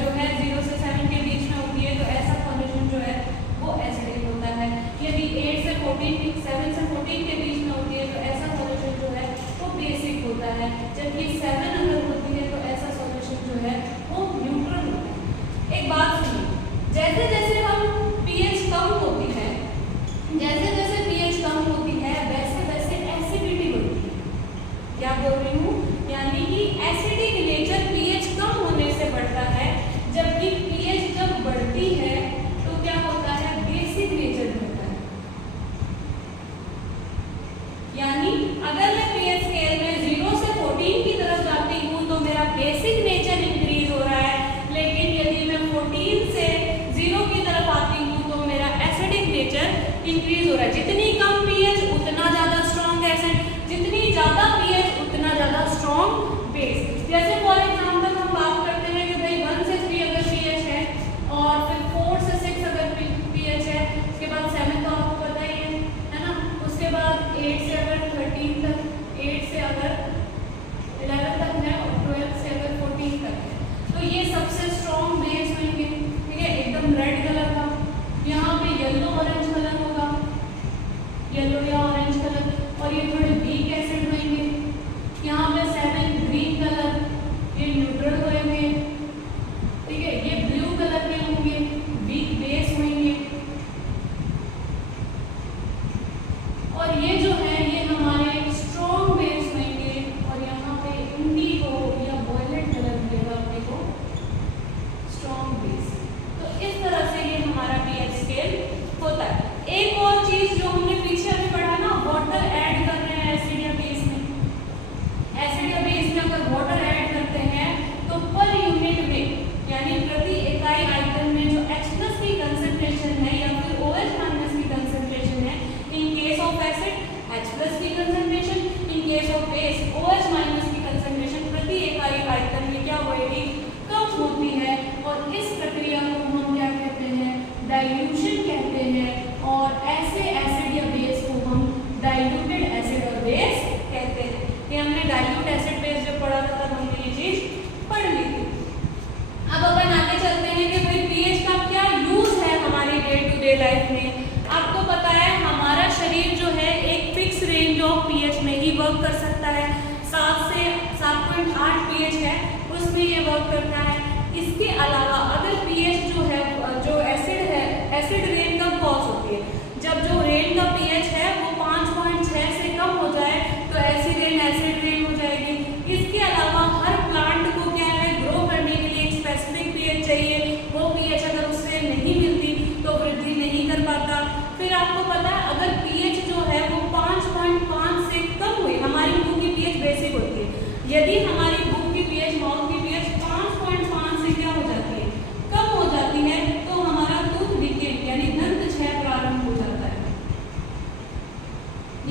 जो है 0 से 7 के बीच में होती है तो ऐसा सॉल्यूशन जो है वो एसिडिक होता है। यदि 8 से 14 7 से 14 के बीच में होती है तो ऐसा सॉल्यूशन जो है वो बेसिक होता है। जबकि 7 अगर होती है तो ऐसा सॉल्यूशन जो है वो न्यूट्रल होता है। एक बात सुनिए, जैसे जैसे हम पीएच कम होती है, जैसे जैसे पीएच कम होती है वैसे वैसे एसिडिटी बढ़ती है। क्या बोल रही हूँ, यानी कि एसिडिक नेचर पीएच कम होने से बढ़ता है, जबकि पीएच जब बढ़ती है तो क्या होता है, बेसिक नेचर बढ़ता है। यानी अगर मैं पीएच स्केल में 0 से 14 की तरफ जाती हूँ तो मेरा बेसिक नेचर इंक्रीज हो रहा है, लेकिन यदि मैं 14 से 0 की तरफ आती हूँ तो मेरा एसिडिक नेचर इंक्रीज हो रहा है। जितनी कम पीएच उतना ज्यादा स्ट्रॉन्ग एसिड, जितनी ज्यादा पीएच उतना ज्यादा स्ट्रॉन्ग बेस। जैसे फॉर एग्जांपल हम बात करते हैं कि भाई 1 से 3 अगर पीएच है और फिर 4 से 6 अगर पीएच है, उसके बाद 7 तो आपको पता ही है ना, उसके बाद 8 से अगर 13 तक, 8 से अगर 11 तक है और 12 से अगर 14 तक है, तो ये सबसे स्ट्रॉन्ग बेस होंगे। ठीक है, एकदम रेड कलर का, यहाँ पे येलो ऑरेंज कलर होगा, येलो या ऑरेंज कलर, और ये थोड़े वीक एसिड होंगे। यहाँ पे 7 ग्रीन कलर, ये न्यूट्रल होंगे। ठीक है, ये ब्लू कलर के होंगे, वीक बेस होंगे, और ये जो है ये हमारे स्ट्रॉन्ग बेस होंगे। और यहाँ पे इंडिगो या वॉयलेट कलर मिलेगा अपने को, स्ट्रॉन्ग बेस। तो इस तरह से ये हमारा पीएच स्केल होता है। एक और चीज जो हमने पीछे अभी पढ़ा ना, वाटर ऐड कर रहे हैं एसिड या बेस में, एसिड या बेस में अगर वाटर ऐड करते हैं तो पर यूनिट में, यानी प्रति इकाई आयतन में जो H+ की कंसंट्रेशन है या फिर OH- की कंसंट्रेशन है, in case of acid H+ की concentration, in case of base OH- की कंसंट्रेशन प्रति इकाई आयतन में क्या होगी, कम होती है। और इस प्रक्रिया को हम क्या कहते हैं, डाइल्यूशन कहते हैं। और ऐसे एसिड या बेस को हम डाइल्यूटेड एसिड और बेस कहते हैं। ये हमने डाइल्यूट एसिड बेस जब पढ़ा था तब हमने ये चीज पढ़ ली थी। अब अपन आगे चलते हैं कि भाई पीएच का क्या यूज है हमारी डे टू डे लाइफ में। आपको पता है हमारा शरीर जो है एक फिक्स रेंज ऑफ पीएच में ही वर्क कर सकता है। 7 से 7.8 पीएच है उसमें ये वर्क करता है। इसके अलावा अगर पीएच जो है, जो एसिड है, एसिड रेन कब कॉज होती है, जब जो रेन का पीएच है वो 5.6 से कम हो जाए तो ऐसी रेन एसिड रेन हो जाएगी। इसके अलावा हर प्लांट को क्या है, ग्रो करने के लिए एक स्पेसिफिक पीएच चाहिए, वो पीएच अगर उससे नहीं मिलती तो वृद्धि नहीं कर पाता। फिर आपको पता है अगर पीएच जो है वो 5.5 से कम हुई, हमारी मुंह की पीएच बेसिक होती है, यदि हमारी मुंह की पीएच, माउथ की पीएच 5.5 से क्या हो जाती है, कम हो जाती है, तो हमारा टूथ डिके यानी दंत क्षय प्रारंभ हो जाता है,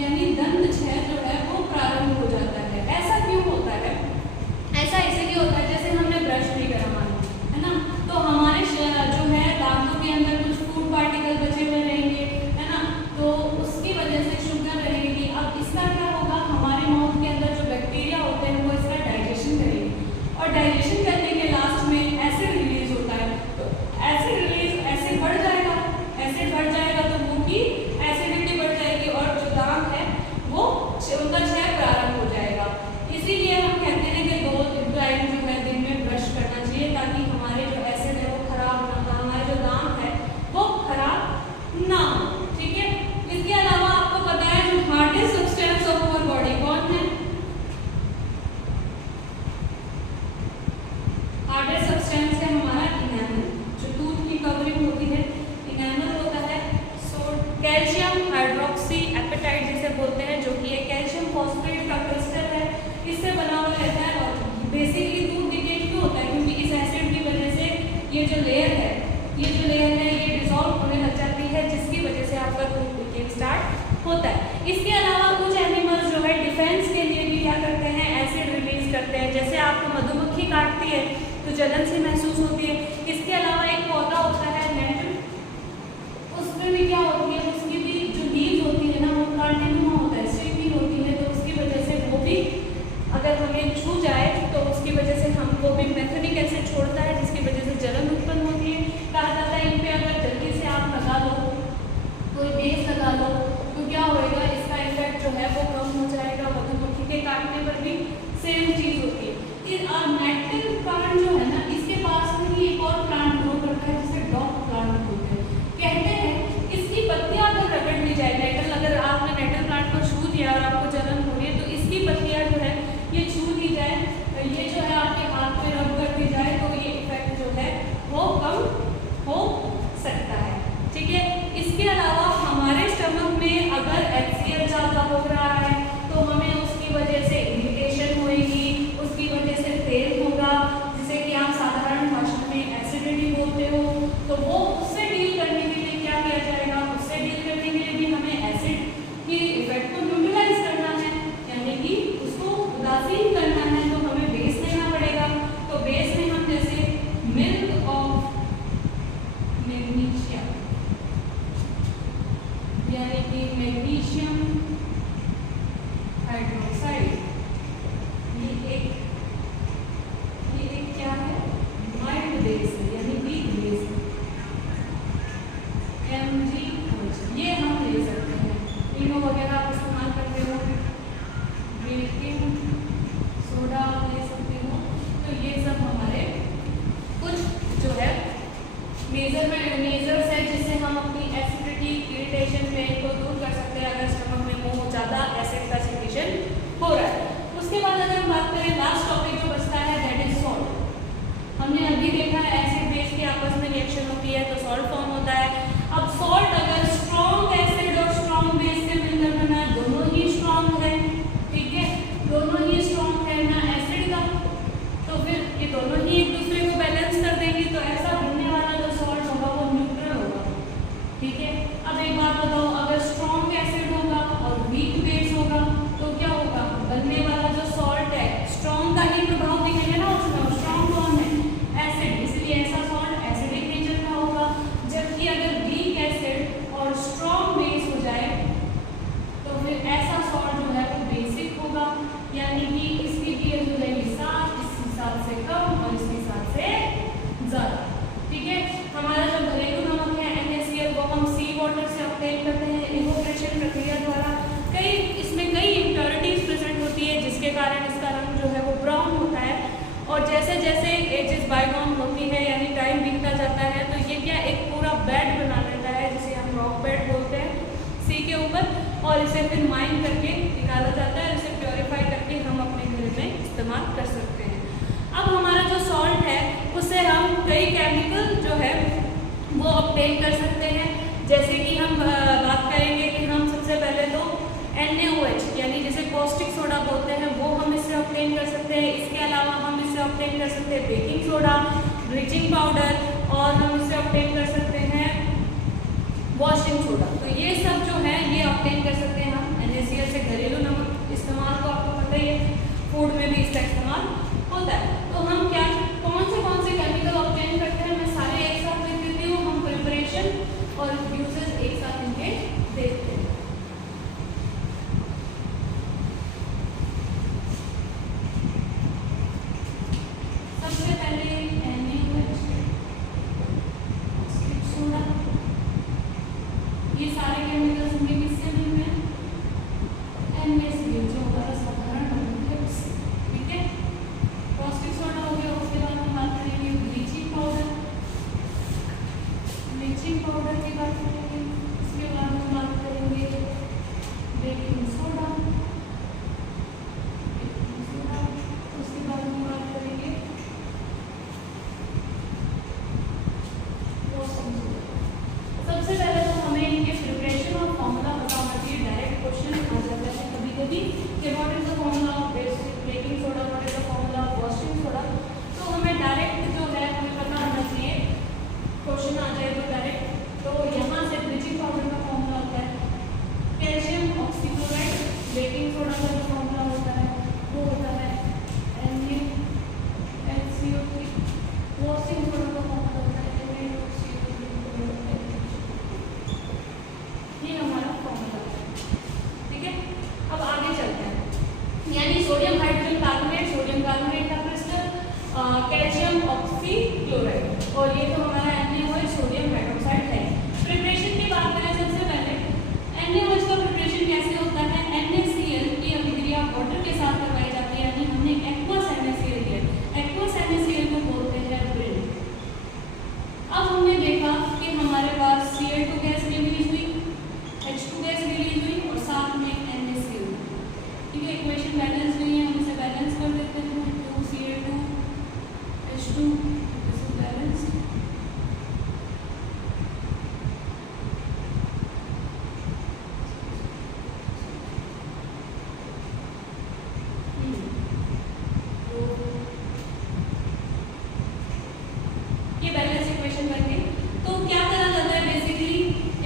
यानी दंत क्षय जो है वो प्रारंभ हो जाता है। ऐसा क्यों होता है, ऐसा इसलिए होता है जैसे हमने ब्रश नहीं करा मानो, है ना, तो हमारे जो है दांतों के अंदर कुछ फूड पार्टिकल बचे हुए रहेंगे, है ना, तो उसकी वजह से शुगर रहेगी। अब इसका क्या होगा, हमारे माउथ के अंदर जो बैक्टीरिया होते हैं वो इसका डाइजेशन करेंगे और डाइजेशन करने के लास्ट में एसिड रिलीज होता है। तो एसिड रिलीज, एसिड बढ़ जाएगा, एसिड बढ़ जाएगा तो मुंह की एसिडिटी बढ़ जाएगी और जो दांत है वो उनका क्षय प्रारंभ हो जाएगा। इसीलिए हम कहते हैं कि 2 टाइम जो है दिन में ब्रश करना चाहिए ताकि हमारे जो एसिड है वो खराब ना हो, हमारे जो दांत है वो खराब ना हो। ठीक है, इसके अलावा आपको पता है जो hardest substance of our body कौन है, हार्डेस्ट सब्सटेंस है हमारा इनेमल, जो टूथ की कवरिंग होती है इनेमल होता है। कैल्शियम हाइड्रोक्सी एपेटाइट जिसे बोलते हैं, जो कि एक कैल्शियम फॉस्फेट का क्रिस्टल है, इससे बना हुआ रहता है। और बेसिकली टूथ डिके क्यों होता है, क्योंकि इस एसिड की वजह से ये जो लेयर है, ये डिसॉल्व होने लग जाती है, जिसकी वजह से आपका टूथ डिके स्टार्ट होता है। इसके अलावा कुछ एनिमल्स जो है डिफेंस के लिए भी क्या करते हैं, एसिड रिलीज करते हैं। जैसे आपको मधुमक्खी काटती है तो जलन सी महसूस होती है। इसके अलावा एक पौधा होता है नेट, उसमें भी क्या होती है, उसकी भी जो लीव्स होती है ना वो कांटेनुमा होता है, स्टिकी होती है, तो उसकी वजह से वो भी अगर हमें छू जाए तो उसकी वजह से हमको भी मैथोनिक एसिड छोड़ता है, हो रहा है। उसके बाद अगर हम बात करें लास्ट टॉपिक जो बचता है दैट इज सॉल्ट। हमने अभी देखा है एसिड बेस की आपस में रिएक्शन होती है तो सॉल्ट फॉर्म होता है। अब सॉल्ट अगर स्ट्रॉन्ग एसिड और स्ट्रॉन्ग बेस से मिलकर बना है, दोनों ही स्ट्रॉन्ग है, ठीक है, दोनों ही स्ट्रॉन्ग है ना एसिड का, तो फिर ये दोनों ही एक दूसरे को बैलेंस कर देंगे, तो ऐसा बनने वाला जो सॉल्ट होगा वो न्यूट्रल होगा, ठीक है। अब एक बात बताओ, अगर स्ट्रॉन्ग एसिड होगा और वीक बेस होगा तो क्या होगा, बनने वाला जो सॉल्ट है स्ट्रॉन्ग का ही प्रभाव दिखेगा ना उसमें, स्ट्रॉन्ग कौन है एसिड, इसलिए ऐसा सॉल्ट एसिडिक नेचर का होगा। जबकि अगर वीक एसिड और स्ट्रॉन्ग बेस हो जाए तो फिर ऐसा सॉल्ट जो है वो बेसिक होगा, यानी कि इसकी पीएच हो जाएगी 7, इसकी 7 से कम और इसकी 7 से ज्यादा, ठीक है। हमारा जो घरेलू नमक है NaCl वो हम सी वाटर से ऑब्टेन करते हैं इवोपोरेशन प्रक्रिया द्वारा। इसमें कई इम्प्योरिटीज प्रेजेंट होती है जिसके कारण इसका रंग जो है वो ब्राउन होता है, और जैसे जैसे एजेस बायगॉन होती है यानी टाइम बीतता जाता है तो ये क्या एक पूरा बेड बना लेता है जिसे हम रॉक बेड बोलते हैं सी के ऊपर, और इसे फिर माइन करके निकाला जाता है, इसे प्योरीफाई करके हम अपने घर में इस्तेमाल कर सकते हैं। अब हमारा जो सॉल्ट है उससे हम कई केमिकल जो है वो ऑब्टेन कर सकते हैं, जैसे कि हम बात करेंगे कि हम सबसे पहले तो NaOH यानी जिसे कॉस्टिक सोडा बोलते हैं वो हम इससे ऑब्टेन कर सकते हैं। इसके अलावा हम इससे ऑब्टेन कर सकते हैं बेकिंग सोडा, ब्लीचिंग पाउडर, और हम इससे ऑब्टेन कर सकते हैं वॉशिंग सोडा। तो ये सब जो है ये ऑब्टेन कर सकते हैं हम NaCl से। घरेलू नमक इस्तेमाल तो आपको पता ही है, फूड में भी इसका इस्तेमाल होता है। तो हम क्या कौन से केमिकल ऑब्टेन करते हैं, मैं सारे एक साथ लिख देती हूँ, हम प्रिपरेशन और यूजेस एक साथ इनके देखते हैं। सबसे पहले NaOH, सोडा, ये सारे केमिकल्स हमें किससे मिलते हैं NaCl जो हमारा साधारण नमक है उससे, ठीक है। कॉस्टिक सोडा हो गया, उसके बाद हम बात करेंगे ब्लीचिंग पाउडर, ब्लीचिंग पाउडर की बात करेंगे, उसके बाद हम बात करेंगे बेकिंग सोडा, उसके बाद हम बात करेंगे वॉशिंग सोडा। सबसे पहले तो हमें इनके प्रिपरेशन और फॉर्मूला पता होना चाहिए, डायरेक्ट क्वेश्चन आ जाता है कभी कभी कि what is the formula of baking soda, what is the formula of washing soda, तो हमें डायरेक्ट जो है हमें पता होना चाहिए, क्वेश्चन आ जाए तो डायरेक्ट। तो यहाँ से ब्लीचिंग पाउडर का फॉर्मूला होता है कैल्शियम ऑक्सीक्लोराइड, बेकिंग सोडा का जो फॉर्मूला होता है वो होता है NaHCO3, वॉशिंग सोडा का फॉर्मूला होता है NaOCO3। ये हमारा फॉर्मूला है, ठीक है। अब आगे चलते हैं, यानी sodium hydrogen carbonate, sodium carbonate का क्रिस्टल, कैल्शियम ऑक्सीक्लोराइड, और ये तो हमारा NaOH सोडियम हाइड्रोक्साइड है। प्रिपरेशन की बात करें सबसे पहले NaOH का प्रिपरेशन कैसे होता है, NaCl की अभिक्रिया वाटर के साथ करवाई जाती है, यानी हमने एक्वस NaCl लिया, एक्वस NaCl को बोलते हैं ब्रिन। अब हमने देखा कि हमारे पास Cl2 गैस रिलीज हुई, H2 गैस रिलीज हुई और साथ में NaCl, ठीक है। इक्वेशन बैलेंस नहीं है, हम इसे बैलेंस कर देते हैं, 2Cl2 H2 this is balanced. ये बैलेंस इक्वेशन करके तो क्या करा जाता है, बेसिकली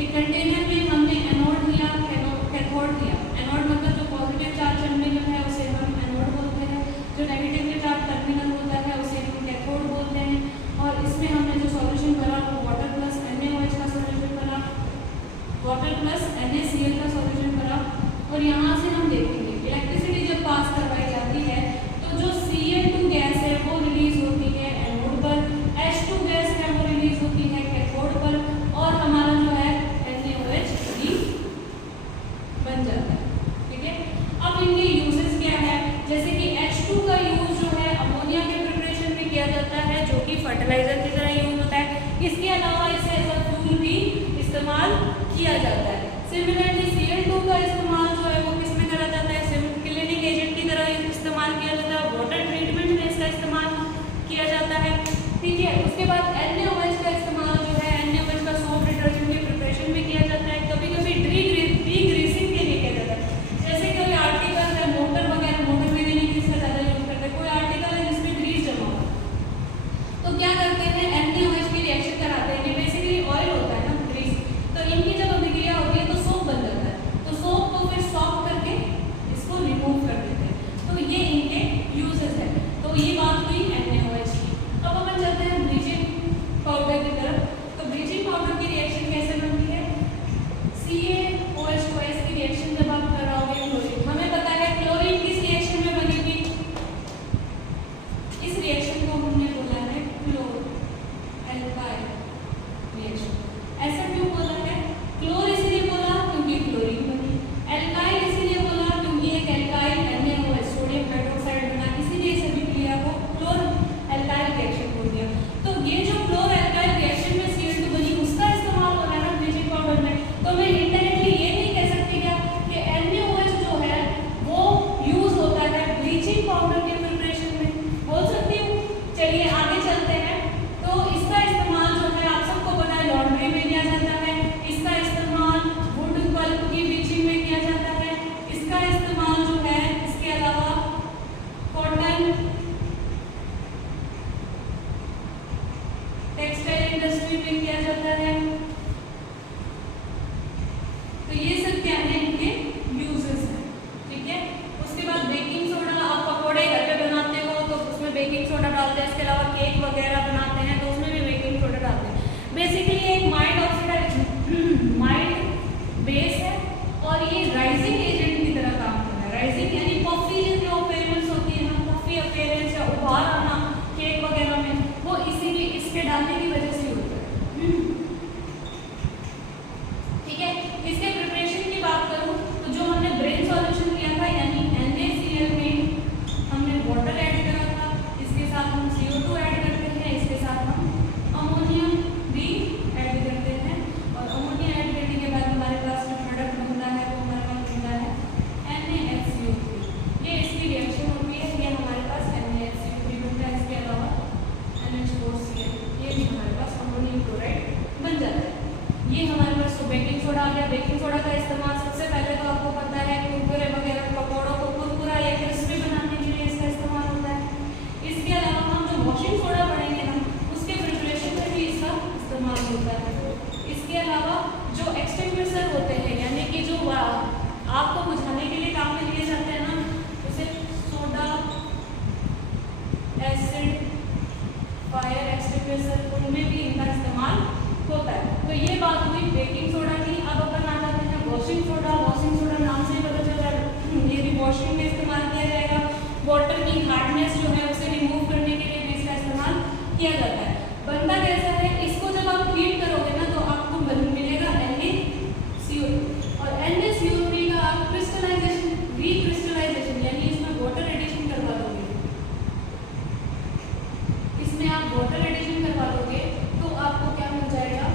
एक कंटेनर में हमने एनोड लिया, कैथोड लिया। एनोड मतलब जो पॉजिटिव चार्ज टर्मिनल है उसे हम एनोड बोलते हैं, जो नेगेटिव चार्ज टर्मिनल होता है उसे हम कैथोड बोलते हैं, और इसमें हमने जो सॉल्यूशन भरा वो वाटर प्लस NaOH का सॉल्यूशन भरा, वाटर प्लस NaCl का सॉल्यूशन भरा, और यहाँ से हम देखेंगे इलेक्ट्रिसिटी जब पास करवाई जाती है तो जो Cl2 गैस है वो रिलीज होती है एनोड पर, H2 गैस है वो रिलीज होती है कैथोड पर, और हमारा जो है NaOH भी बन जाता है, ठीक है। अब इनके यूजेस क्या है, जैसे कि H2 का यूज जो है अमोनिया के प्रिपरेशन में किया जाता है जो कि फर्टिलाइजर की तरह यूज होता है। इसके अलावा इसे एज अ फ्यूल भी इस्तेमाल किया जाता है। सिमिलरली Cl2 का इस्तेमाल जो है वो किस में करा जाता है, क्लीनिंग एजेंट किया जाता है। ठीक है, उसके बाद NaOH का इस्तेमाल जो है NaOH का सोप डिटर्जेंट के प्रिपरेशन में किया जाता है। कभी कभी डीग्रीसिंग के लिए किया जाता है। जैसे कोई आर्टिकल है मोटर वगैरह, मोटर में भी नहीं किसका ज़्यादा यूज करते हैं, कोई आर्टिकल है जिसमें ग्रीस जमा हुआ तो क्या करते हैं NaOH की रिएक्शन कराते हैं। ये बेसिकली ऑयल होता है ना, ग्रीस, तो इनकी जब अभिक्रिया होती है तो सोप बन जाता है। तो सोप को फिर सॉफ्ट करके इसको रिमूव कर देते हैं। तो ये इनके यूजेस है। तो ये बात हुई NaOH की। अब अपन चलते हैं ब्लीचिंग पाउडर की तरफ। तो ब्लीचिंग पाउडर की रिएक्शन कैसे बनती है? CaOH की रिएक्शन जब आप कराओगे क्लोरीन, हमें पता है क्लोरीन किस रिएक्शन में बनेगी? इस रिएक्शन को हमने बोला है क्लोर एल्काइल रिएक्शन। ऐसा क्यों बोला है? क्लोर इसलिए बोला क्योंकि क्लोरीन बनी, एल्काइल इसलिए बोला क्योंकि एक एल्काइल NaOH सोडियम हाइड्रोक्साइड बना, इसीलिए इस अभिक्रिया को क्लोर एल्काइल रिएक्शन बोल दिया। तो ये जो क्लोर एल्काइल रिएक्शन में Cl2 बनी उसका इस्तेमाल हो रहा है ना ब्लीचिंग पाउडर में। तो मैं इनडायरेक्टली ये नहीं कह सकती क्या कि NaOH जो है वो यूज होता है ब्लीचिंग पाउडर के प्रिपरेशन में? बोल सकती हूँ। चलिए आगे चलते हैं। तो इसका इस्तेमाल जो है आप सबको पता है लॉन्ड्री में किया जाता है, इसका इस्तेमाल वुड पल्प की ब्लीचिंग में किया जाता है, इसका इस्तेमाल जो है इसके अलावा कॉटन टेक्सटाइल इंडस्ट्री में किया जाता है। तो ये सब क्या है इनके यूजेस हैं। ठीक है, उसके बाद बेकिंग सोडा, आप पकौड़े घर पे बनाते हो तो उसमें बेकिंग सोडा डालते हैं। इसके अलावा केक वगैरह बनाते हैं तो उसमें भी बेकिंग सोडा डालते हैं। बेसिकली ये एक माइल्ड बेस है और ये राइजिंग एजेंट की तरह काम करता है। राइजिंग यानी पफी जो अपीयरेंस होती है ना, पफी अपीयरेंस या उभार आना केक वगैरह में, वो इसीलिए इसके डालने की वजह से होता है। ठीक है, इसके प्रिपरेशन की बात करूं तो जो हमने ब्रेन सॉल्यूशन किया था यानी NaCl में हमने वाटर ऐड करा था, इसके साथ हम CO2 ऐड करते हैं, इसके साथ हम अमोनियम भी ऐड करते हैं और अमोनिया ऐड करने के बाद हमारे पास जो प्रोडक्ट बनता है वो हमारे पास बनता है NaHCO3। ये इसकी रिएक्शन होती है, ये हमारे पास NaHCO3 बनता है। इसके अलावा NH4Cl, ये भी हमारे पास अमोनियम क्लोराइड बन जाता है। ये हमारे पास बेकिंग सोडा आ गया। बेकिंग सोडा का इस्तेमाल सबसे पहले तो आपको पता है कुरकुरे वगैरह पकौड़ों को कुरकुरा या क्रिस्पी बनाने के लिए इसका इस्तेमाल होता है। इसके अलावा हम जो वॉशिंग सोडा बनाएंगे ना उसके प्रिपरेशन में भी इसका इस्तेमाल होता है। इसके अलावा जो एक्सटिंग्विशर होते हैं यानी कि जो आग को बुझाने के लिए काम में लिए जाते हैं ना, उसे सोडा एसिड फायर एक्सटिंग्विशर, उनमें भी इनका इस्तेमाल होता है। तो ये बात हुई बेकिंग सोडा की। अब अपन आ जाते हैं वॉशिंग सोडा। वॉशिंग सोडा नाम से ही पता चल रहा है ये भी वॉशिंग में इस्तेमाल किया जाएगा। वाटर की हार्डनेस जो है उसे रिमूव करने के लिए भी इसका इस्तेमाल किया जाता है। बनता कैसा है? इसको जब आप हीट करोगे ना तो आपको मिलेगा NaCO3 और NaCO3 का आप क्रिस्टलाइजेशन, रीक्रिस्टलाइजेशन यानी इसमें वाटर एडिशन करवा दोगे, इसमें आप वाटर एडिशन करवा दोगे तो आपको क्या मिल जाएगा?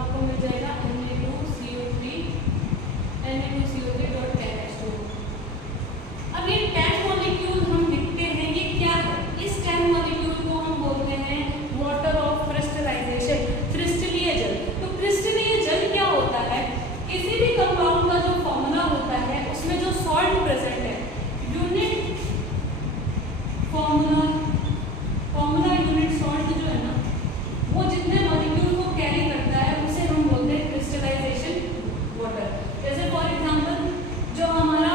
आपको मिल जाएगा Na2CO3.10H2। अब ये 10 मॉलिक्यूल हम लिखते हैं, ये क्या है? इस 10 मॉलिक्यूल को हम बोलते हैं वाटर ऑफ क्रिस्टलाइजेशन, क्रिस्टलीय जल। तो क्रिस्टलीय जल क्या होता है? किसी भी कंपाउंड का जो फॉर्मूला होता है उसमें जो सॉल्ट प्रेजेंट है, यूनिट फॉर्मूला यूनिट सॉल्ट जो है ना, वो जितने मॉलिक्यूल को कैरी करता है उसे हम बोलते हैं क्रिस्टलाइजेशन वाटर। जैसे फॉर एग्जांपल जो हमारा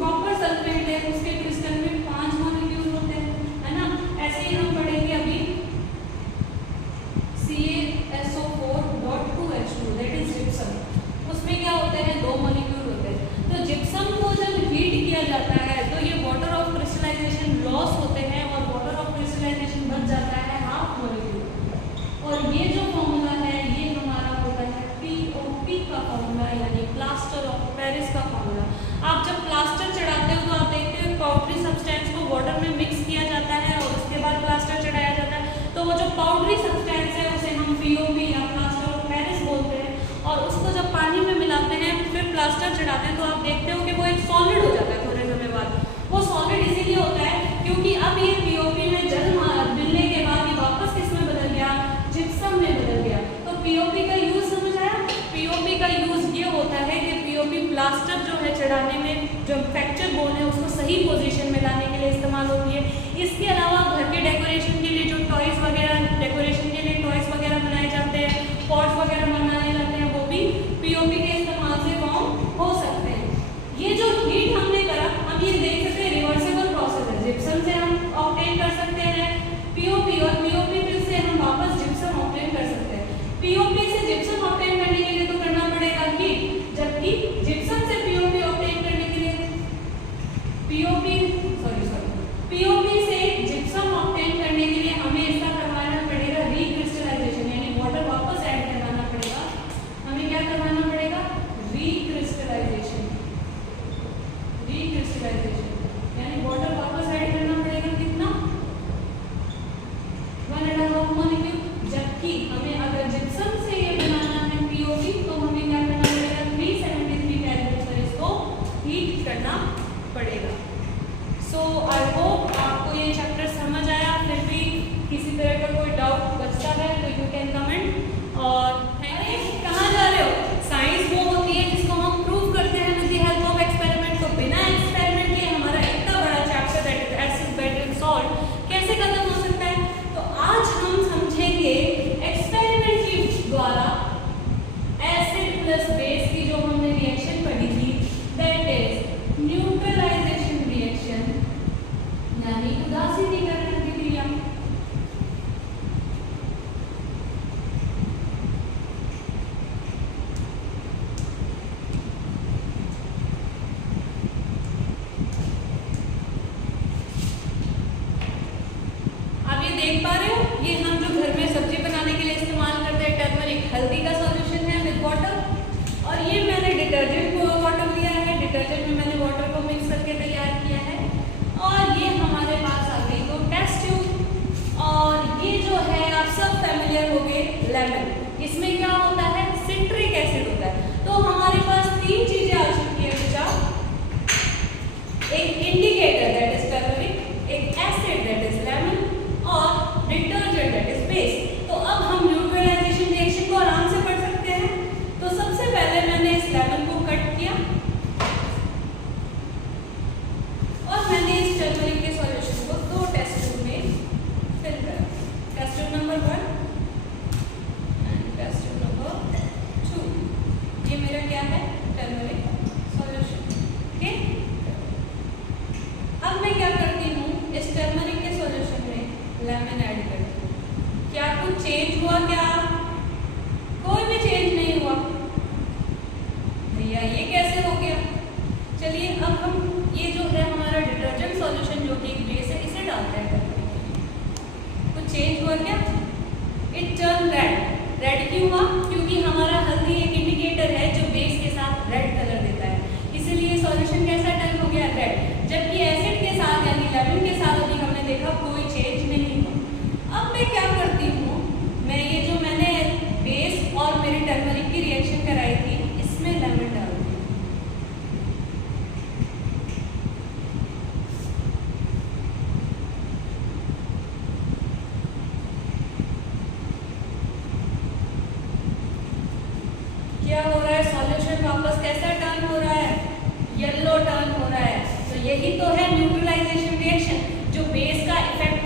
कॉपर सल्फेट है उसके क्रिस्टल में 5 मॉलिक्यूल होते हैं, है ना। ऐसे ही हम पढ़ेंगे अभी CaSO4.2H2 दैट इज जिप्सम। उसमें क्या होते हैं? 2 मॉलिक्यूल होते हैं। तो जिप्सम को जब हीट किया जाता है तो ये वाटर ऑफ क्रिस्टलाइजेशन लॉस होते हैं और वाटर ऑफ क्रिस्टलाइजेशन बच जाता है हाफ मॉलिक्यूल। और ये जो फॉर्मूला है ये हमारा होता है POP का फॉर्मूला यानी प्लास्टर ऑफ पेरिस का फॉर्मूला। आप जब प्लास्टर चढ़ाते हो तो आप देखते हो पाउडरी सब्सटेंस को वाटर में मिक्स किया जाता है और उसके बाद प्लास्टर चढ़ाया जाता है। तो वो जो पाउडरी सब्सटेंस है उसे हम POP या प्लास्टर ऑफ पेरिस बोलते हैं और उसको जब पानी में मिलाते हैं फिर प्लास्टर चढ़ाते हैं तो आप देखते हो कि वो एक सॉलिड हो जाता है थोड़े समय बाद। वो सॉलिड इसीलिए होता है क्योंकि अब ये POP में इसके अलावा घर के डेकोरेशन के लिए जो टॉयज वगैरह, डेकोरेशन के लिए टॉयज वगैरह बनाए जाते हैं, पॉट्स वगैरह बनाए जाते हैं, वो भी पीओपी के इस्तेमाल से फॉर्म हो सकते हैं। ये जो हीट हमने करा, हम ये देख सकते हैं रिवर्सिबल प्रोसेस है। जिप्सम से हम ऑब्टेन कर सकते हैं पीओपी, और पीओपी से हम वापस जिप्सम ऑब्टेन कर सकते हैं। पीओपी से जिप्सम ऑब्टेन करने के लिए तो करना पड़ेगा हीट, जबकि जिप्सम से पीओपी ऑब्टेन करने के लिए पीओपी से जिप्सम ऑब्टेन करने के लिए हमें इसका करवाना पड़ेगा रीक्रिस्टलाइजेशन, यानी वाटर वापस ऐड करवाना पड़ेगा। हमें क्या करवाना पड़ेगा? रीक्रिस्टलाइजेशन यानी वाटर वापस ऐड करना पड़ेगा। कितना? 1.5 मॉलिक्यूल। जबकि हमें अगर जिप्सम से ये बनाना है पीओपी तो हमें क्या करना पड़ेगा? 373 केल्विन पर इसको हीट करना पड़ेगा। सो आई होप आपको ये चैप्टर समझ आया। फिर भी किसी तरह का कोई डाउट बचता है तो यू कैन कमेंट। और अरे कहाँ जा रहे हो? साइंस वो होती है जिसको हम प्रूव करते हैं with the help of experiment. तो बिना एक्सपेरिमेंट के हमारा इतना बड़ा chapter that is acid, base and salt कैसे खत्म हो सकता है? तो आज हम समझेंगे एक्सपेरिमेंट के द्वारा एसिड प्लस बेस की जो हमने रिएक्शन पढ़ी थी, दैट इज न्यूट्रलाइजेशन रिएक्शन, यानी उदासीनीकरण की क्रिया। आप ये देख पा रहे हो, ये हम जो घर में सब्जी बनाने के लिए इस्तेमाल करते हैं टर्मरिक, हल्दी का सॉल्यूशन है विद वाटर। और ये मैंने डिटर्जेंट को वाटर लिया है, डिटर्जेंट में मैंने वाटर को मिक्स करके तैयार किया है। और ये हमारे पास आ गई तो टेस्ट ट्यूब। और ये जो है आप सब फैमिलियर हो गए लेमन। इसमें क्या होता है? सिट्रिक एसिड होता है। तो हमारे पास 3 चीजें आ चुकी है बेटा, एक इंडिकेटर दैट इज टर्मरिक, एक एसिड दैट इज लेमन, और डिटर्जेंट दैट इज बेस। तो अब हम न्यूट्रलाइजेशन रिएक्शन को आराम से पढ़ सकते हैं। तो सबसे पहले मैंने इस लेमन को कट किया और मैंने इस टर्मरिक के सॉल्यूशन को 2 टेस्ट ट्यूब में फिल करा। Test tube number 1 and test tube number 2। ये मेरा क्या है? Turmeric solution. ओके, अब मैं क्या करती हूँ, इस टर्मरिक के सॉल्यूशन में लेमन ऐड करती हूँ। क्या कुछ चेंज हुआ? क्या कोई भी चेंज नहीं हुआ भैया, ये कैसे हो गया? चलिए अब हम ये जो है हमारा डिटर्जेंट सॉल्यूशन जो कि बेस है, इसे डालते हैं। कुछ चेंज हुआ क्या? It turn red. रेड क्यों हुआ? क्योंकि हमारा हल्दी एक इंडिकेटर है जो बेस के साथ रेड कलर देता है, इसीलिए सॉल्यूशन कैसा टर्न हो गया? रेड। जबकि एसिड के साथ यानी लेमन के साथ अभी हमने देखा कोई चेंज नहीं हुआ। अब मैं क्या करती हूँ, मैं ये जो मैंने बेस और मेरी टर्मरिक की रिएक्शन कराई थी, इसमें लेमन डाल दी। क्या हो रहा है? सॉल्यूशन वापस कैसा टर्न हो रहा है? येलो टर्न हो रहा है। तो यही तो है न्यूट्रलाइजेशन रिएक्शन, जो बेस का इफेक्ट